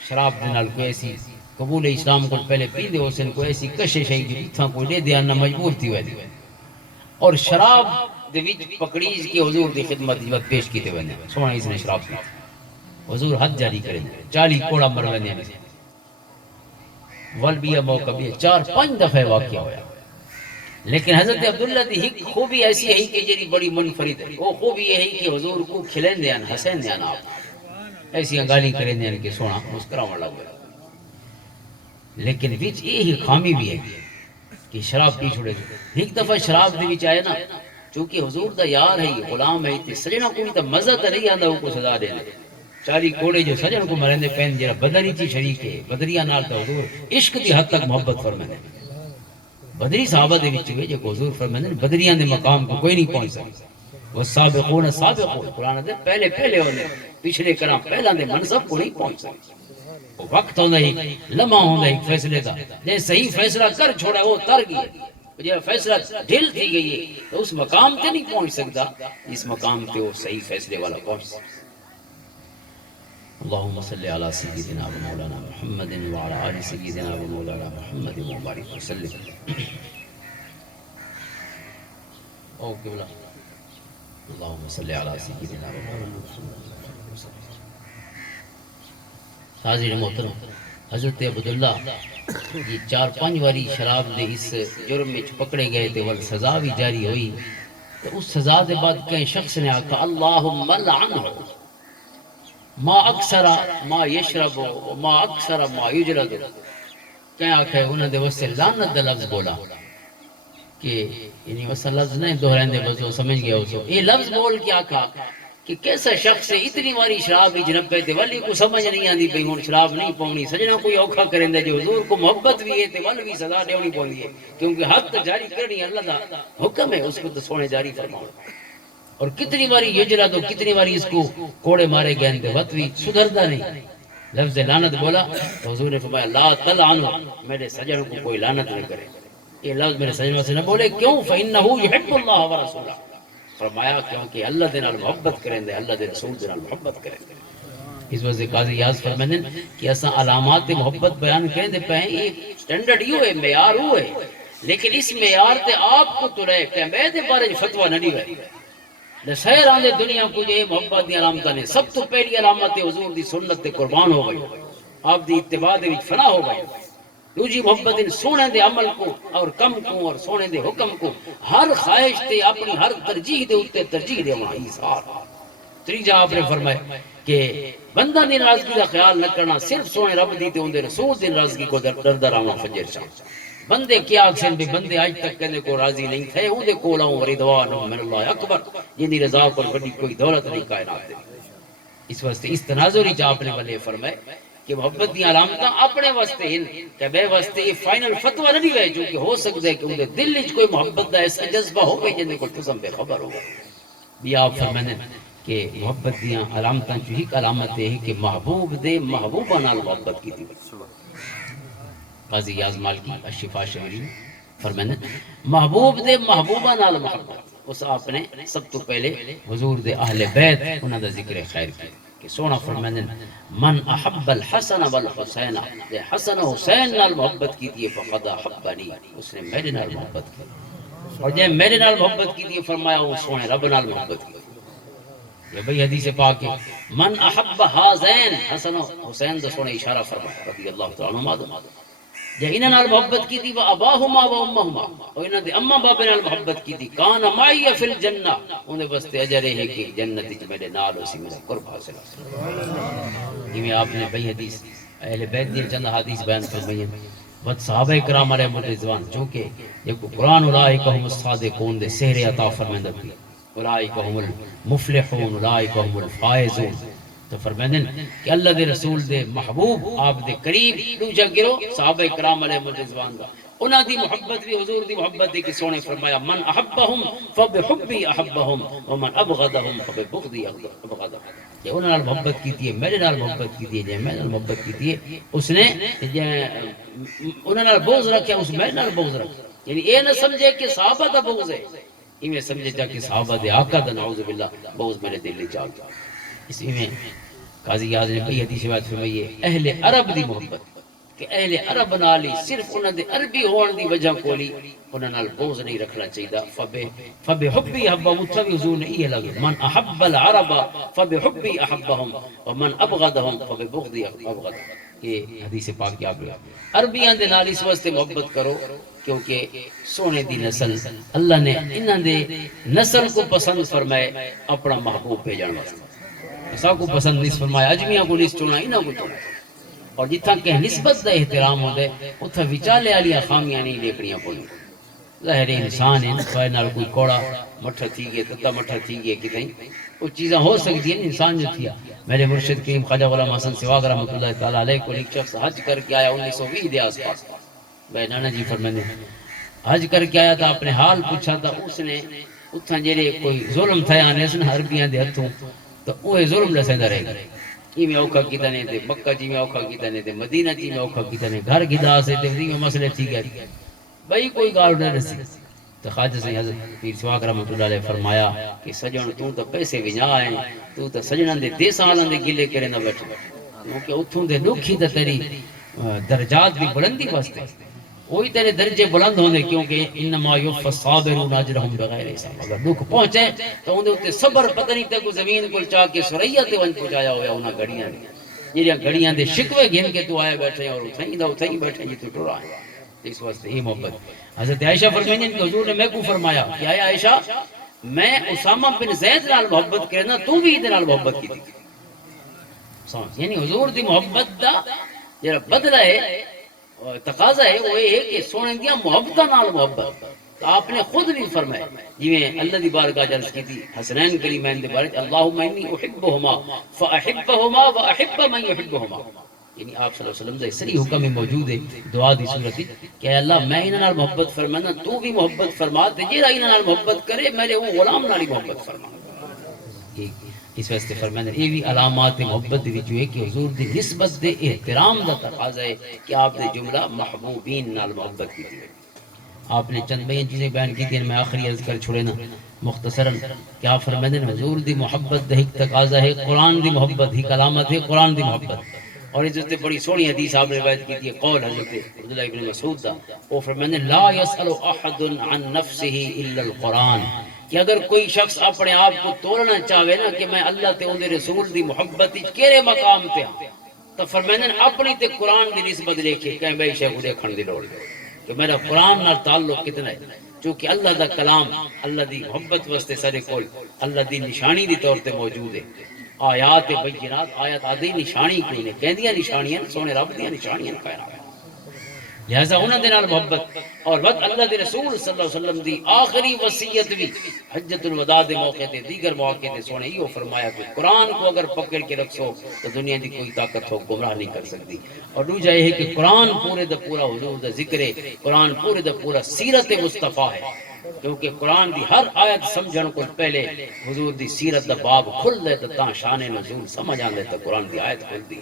شراب دے نال کوئی ایسی قبول اسلام کو پہلے پی دے حسین کوئی ایسی کشش ہے کہ اتھاں کوئی لے دیا نہ مجبور تھی ہوئے اور شراب دے وچ پکڑیج کے حضور دی خدمت وقت پیش کیتے ہوئے سونا اس نے شراب پی حضور حد جاری کریں 40 کوڑا مروے نے ول بھی موقع بھی 4-5 دفعہ واقعہ ہویا، لیکن حضرت عبداللہ دی ایک خوبی ایسی ہے کہ جڑی بڑی منفرد ہے، وہ خوبی یہ ہے کہ حضور کو کھلیں دیاں حسین دیاں آپ ایسی گالی کریں دیاں کہ سونا مسکراون لگ گیا، لیکن وچ یہی خامی بھی ہے کہ شراب پی چھوڑے تھے۔ ایک دفعہ شراب دے وچ آئے نا چونکہ حضور دا یار ہے غلام ہے تے سجنا کوئی تا مزہ تے نہیں آندا وہ کو سزا دے 40 کوڑے جو سجن کو مرندے پین جڑا بدری چی شریک ہے بدریاں نال تے حضور عشق دی حد تک محبت فرمائے، بدری صحابہ دے وچ ہوئے جو حضور فرمائے بدریاں دے مقام کو کوئی نہیں پہنچ سکتا، والسابقون سابقون قرآن دے پہلے پہلے ہونے پچھلے کرام پہلا دے منصب کو نہیں پہنچ سکتا، وقت ہوندا ہی لمحہ ہوندا ہی فیصلے دا جے صحیح فیصلہ کر چھوڑا وہ تر گئی، جب فیصلہ ڈھل تھی گئی ہے تو اس مقام تے نہیں پہنچ سکتا اس مقام تے وہ صحیح فیصلے والا پہنچ سکتا۔ اللہم صلی علی سیدنا و مولانا محمد وعلی آل سیدنا و مولانا محمد مبارک وسلم۔ او قبلہ اللہم صلی علی سیدنا و مولانا محمد وسلم۔ حاضرین محترم حضرت عبداللہ یہ 4-5 واری شراب دے اس جرم میں پکڑے گئے تھے ول سزا بھی جاری ہوئی تو اس سزا دے بعد کہیں شخص نے آکھا اللہم لعنہ ما اکثر ما یشرب ما اکثر ما یجرد، کہیں آکھا ہے انہوں نے واسطے لعنت دا لفظ بولا کہ یعنی واسطہ لفظ نہیں دہرائیں دے بس وہ سمجھ گیا اسو یہ لفظ بول کے آکھا کہ کیسا شخص ہے اتنی واری شراب ہی جنب پہ تے ولی کو سمجھ نہیں آندی پئی ہن شراب نہیں پاونی سجنا کوئی اوکھا کریں دے جو حضور کو محبت بھی ہے تے ول بھی سزا دیونی پوندی ہے کیونکہ حد تو جاری کرنی اللہ دا حکم ہے اس کو تو سونے جاری فرماؤ اور کتنی باری یجرا تو کتنی باری اس کو کوڑے مارے گئے تے وت بھی سدھردا نہیں لفظ لعنت بولا تو حضور نے فرمایا لا تلعنوا میرے سجن کو کوئی لعنت نہ کرے یہ لفظ میرے سجن سے نہ بولے کیوں فإنه يحب الله ورسوله فرمایا کیونکہ اللہ دے نال محبت کریں دے اللہ دے رسول دے نال محبت کریں دے اس وجہ سے قاضی یاز فرماندے کہ اساں علامات محبت بیان کریں دے پہ یہ سٹینڈرڈ ہی ہوئے معیار ہوئے لیکن اس معیار تے آپ کو تو رہے کہ میں دے بارے فتوی نہ دیوے سیر آندے دنیا کو یہ محبت دی علامتاں نے سب تو پہلی علامت حضور دی سنت تے قربان ہو گئی آپ دی اتباع دے وچ فنا ہو گئی دوجی محبت ان سونے دے عمل کو اور کم کو اور سونے دے حکم کو ہر خواہش تے اپنی ہر ترجیح دے اتے ترجیح دے ہمارا ایثار تیجا آپ نے فرمایا کہ بندہ دی ناراضگی دا خیال نہ کرنا صرف سونے رب دی تے اون دے رسول دی ناراضگی کو ڈردا رہنا فجر شام بندے کیا اکثر بھی بندے آج تک کہنے کو راضی نہیں تھے اون دے کول آؤں رضوان من اللہ اکبر جن دی رضا پر بڑی کوئی دولت نہیں کائنات دے اس واسطے اس تناظری جا آپ نے بلے فرمائے کہ محبت دی علامتاں اپنے واسطے ہیں کہ بے واسطے یہ فائنل فتوی نہیں ہوئے جو کہ ہو سکتا ہے کہ ان کے دل وچ کوئی محبت دا ایسا جذبہ ہو گئی جن کو تسم بے خبر ہوگا بھی آپ فرمانے کہ محبت دیاں علامتاں جو ایک علامت ہے کہ محبوب دے محبوبہ نال محبت کی تھی قاضی یاز مالکی الشفا شمری فرمانے محبوب دے محبوبہ نال محبت اس آپ نے سب تو پہلے حضور دے اہل بیت انہاں دا ذکر خیر کیا کہ سونا فرمانے من احب الحسن والحسین دے حسن و حسین نال محبت کی دیئے فقد احبنی اس نے میرے نال محبت کی اور جب میرے نال محبت کی دیئے فرمایا وہ سونے رب نال محبت کی یہ بھئی حدیث پاک ہے من احب حازین حسن و حسین دے سونے اشارہ فرمایا رضی اللہ تعالیٰ عنہ جب انہاں نال محبت کی تھی وہ اباہما و امہما اور انہاں دے اما بابے نال محبت کی تھی کان معی فی الجنہ انہیں بستے اجر ہے کہ جنت وچ میرے نال اسی میرا قرب حاصل ہے یہ آپ نے بھئی حدیث اہل بیت دی چند حدیث بیان فرمائی ہیں بد صحابہ کرام علیہ رضوان جو کہ یہ قرآن اولئک هم الصادقون دے سحر عطا فرمائندہ تھی اولئک هم المفلحون اولئک هم الفائزون تو فرمائندن کہ اللہ دے رسول دے محبوب آپ دے قریب دوجہ گرو صحابہ کرام علیہ رضوان دا انہاں دی محبت بھی حضور دی محبت دی کہ سونے فرمایا من احبہم فبحبی احبہم ومن ابغضہم فببغضی ابغضہم کہ انہاں نال محبت کی تھی میرے نال محبت کی تھی جے میرے نال محبت کی تھی اس نے انہاں نال بغض رکھیا اس میرے نال بغض رکھیا یعنی اے نہ سمجھے کہ صحابہ دا بغض ہے ایویں سمجھے جا کہ صحابہ دے آقا دا نعوذ باللہ بغض میرے دل وچ آ گیا اسی میں قاضی یاز نے بھئی حدیث بات فرمائی ہے اہل عرب دی محبت کہ اہل عرب نالی صرف انہاں دے عربی ہون دی وجہ کولی انہاں نال بغض نہیں رکھنا چاہیے فبحبی احبہ مطلب حضور نے یہ لگے من احب العرب فبحبی احبہم ومن ابغضہم فببغضی ابغضہم یہ حدیث پاک کی آپ نے عربیاں دے نال اس واسطے محبت کرو کیونکہ سونے دی نسل اللہ نے انہاں دے نسل کو پسند فرمائے اپنا محبوب بھیجن واسطے ایسا کو پسند نہیں فرمایا اجمیاں کو نہیں چنا انہاں کو چنا اور جتھا کہ نسبت دا احترام ہوندے اتھا وچالے والیاں خامیاں نہیں دیکھنیاں پوندی ظاہر انسان ہے کوئی نال کوئی کوڑا مٹھا تھی گئے تتا مٹھا تھی گئے کتیں وہ چیزاں ہو سکتی ہیں انسان جو تھیا میرے مرشد کریم خواجہ غلام حسن سواگ رحمۃ اللہ تعالیٰ علیہ کو ایک شخص حج کر کے آیا 1920 دے آس پاس بھائی نانا جی فرمانے حج کر کے آیا تھا اپنے حال پوچھا تھا اس نے اتھا جڑے کوئی ظلم تھا آنے اس نے عربیاں دے ہتھوں تو وہ ظلم رسیندہ رہے گا یہ میں اوکھا کیتا نہیں تھے مکہ جی میں اوکھا کیتا نہیں تھے مدینہ جی میں اوکھا کیتا نہیں گھر کی دا سے تفریح میں مسئلے تھی گئے بھائی کوئی گال نہ رسی تو خواجہ سے حضرت پیر سواگ رحمۃ اللہ علیہ فرمایا کہ سجن تو پیسے وجا ہیں تو سجنان دے 10 سالان دے گلے کرے نہ بیٹھ کیونکہ اتھوں دے دکھی تے تیری درجات بھی بلندی واسطے وہی تیرے درجے بلند ہوندے کیونکہ انما یوفى الصابرون اجرهم بغیر حساب اگر دکھ پہنچے تو اون دے اوتے صبر پتہ نہیں تے کو زمین کو چا کے سریا تے ون پہنچایا ہویا انہاں گھڑیاں جہاں گھڑیاں دے شکوے گھن کے تو آئے بیٹھے اور اتھیں ہی بیٹھے جی تو ٹرا ہے اس واسطے ہی محبت حضرت عائشہ فرمائیں کہ حضور نے میں کو فرمایا کہ آیا عائشہ میں اسامہ بن زید نال محبت کرنا تو بھی ادھے نال محبت کی تھی سمجھ یعنی حضور دی محبت دا جڑا بدلہ ہے تقاضا ہے وہ یہ ہے کہ سونے دیا محبتہ نال محبت آپ نے خود بھی فرمایا جی اللہ دی بارگاہ جلس کی تھی حسنین کریمین دے بارے اللہم انی احبہما فاحبہما واحب من یحبہما یعنی آپ صلی اللہ علیہ وسلم دا سری حکم میں موجود ہے دعا دی صورت کہ اے اللہ میں انہاں نال محبت فرمانا تو بھی محبت فرما تے جڑا انہاں نال محبت کرے میرے وہ غلام نال محبت فرما اس واسطے فرمایا یہ بھی علامات محبت دی وچ ہے کہ حضور دی نسبت دے احترام دا تقاضا ہے کہ آپ نے جملہ محبوبین نال محبت کی آپ نے چند بیان چیزیں بیان کی تھی میں آخری عرض کر چھوڑے نا مختصراً کیا فرمائیں حضور دی محبت دا ایک تقاضا ہے قرآن دی محبت ہی علامت ہے قرآن دی محبت اور اس سے بڑی سونی حدیث آپ نے روایت کی تھی قول حضرت عبداللہ ابن مسعود دا وہ فرمائیں لا يسأل احد عن نفسه الا القرآن کہ اگر کوئی شخص اپنے آپ کو توڑنا چاہے نا کہ میں اللہ تے ان رسول دی محبت کیرے مقام تے ہاں تو فرمائیں اپنی تے قرآن دی نسبت لے کے کہیں بے شے کو دیکھن دی لوڑ کہ میرا قرآن نال تعلق کتنا ہے چونکہ اللہ دا کلام اللہ دی محبت واسطے سارے کول اللہ دی نشانی دی طور تے موجود ہے آیات بینات آیات آدھی نشانی کیوں نے کہندیاں نشانیاں سونے رب دیاں نشانیاں کائنات لہذا انہاں دے نال محبت اور وقت اللہ دے رسول صلی اللہ علیہ وسلم دی آخری وصیت بھی حجۃ الوداع دے موقع تے دیگر مواقع تے سونے یہ فرمایا کہ قرآن کو اگر پکڑ کے رکھو تو دنیا دی کوئی طاقت ہو گمراہ نہیں کر سکتی اور دوسرا یہ ہے کہ قرآن پورے دا پورا حضور دا ذکر ہے قرآن پورے دا پورا سیرت مصطفیٰ ہے کیونکہ قرآن دی ہر آیت سمجھن کو پہلے حضور دی سیرت دا باب کھل دے تا شان نزول سمجھ آندے تا قرآن دی آیت کھل دی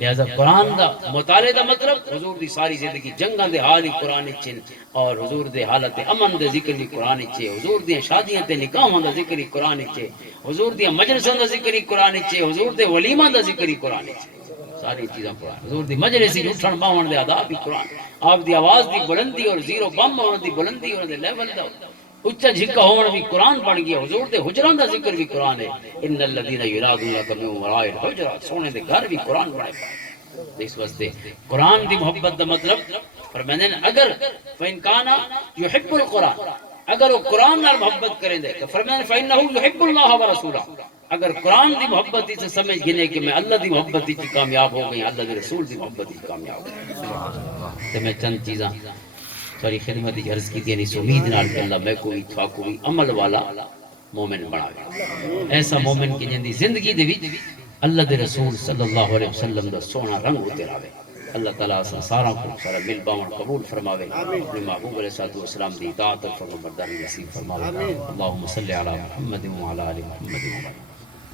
لہذا قرآن دا مطالعے دا مطلب حضور دی ساری زندگی جنگاں دے حال ہی قرآن چن اور حضور دے حالت امن دے ذکر بھی قرآن چے حضور دی شادیاں تے نکاحاں دا ذکر ہی قرآن چے حضور دی مجلساں دا ذکر ہی قرآن چے حضور دے ولیماں دا ذکر ہی قرآن چے ساری چیزاں قرآن حضور دی مجلس ہی اٹھن باون دے آداب بھی قرآن آپ دی آواز دی بلندی اور زیرو بم ہون دی بلندی اور دے لیول دا اچھا جھکا ہون بھی قرآن بن گیا حضور دے حجران دا ذکر بھی قرآن ہے ان الذین ینادونک من وراء الحجرات سونے دے گھر بھی قرآن بنے اس واسطے قرآن دی محبت دا مطلب فرمانے اگر فین کانا یحب القرآن اگر وہ قرآن نال محبت کریں دے تو فرمانے فینہ یحب اللہ ورسولہ اگر قرآن دی محبت سے سمجھ گنے کہ میں اللہ دی محبت کی کامیاب ہو گئی اللہ دی رسول دی محبت کی کامیاب ہو گئی تو میں چند چیزاں ساری خدمت کی عرض کی تھی یعنی امید نال کہ اللہ میں کوئی تھا کوئی عمل والا مومن بناوے ایسا مومن کی جندی زندگی دے وچ اللہ دے رسول صلی اللہ علیہ وسلم دا سونا رنگ اتراوے اللہ تعالیٰ سارا کو سارا مل باون قبول فرماوے اپنے محبوب علیہ السلام دی اطاعت اور فرمانبرداری نصیب فرماوے اللہم صلی علی محمد وعلی آل محمد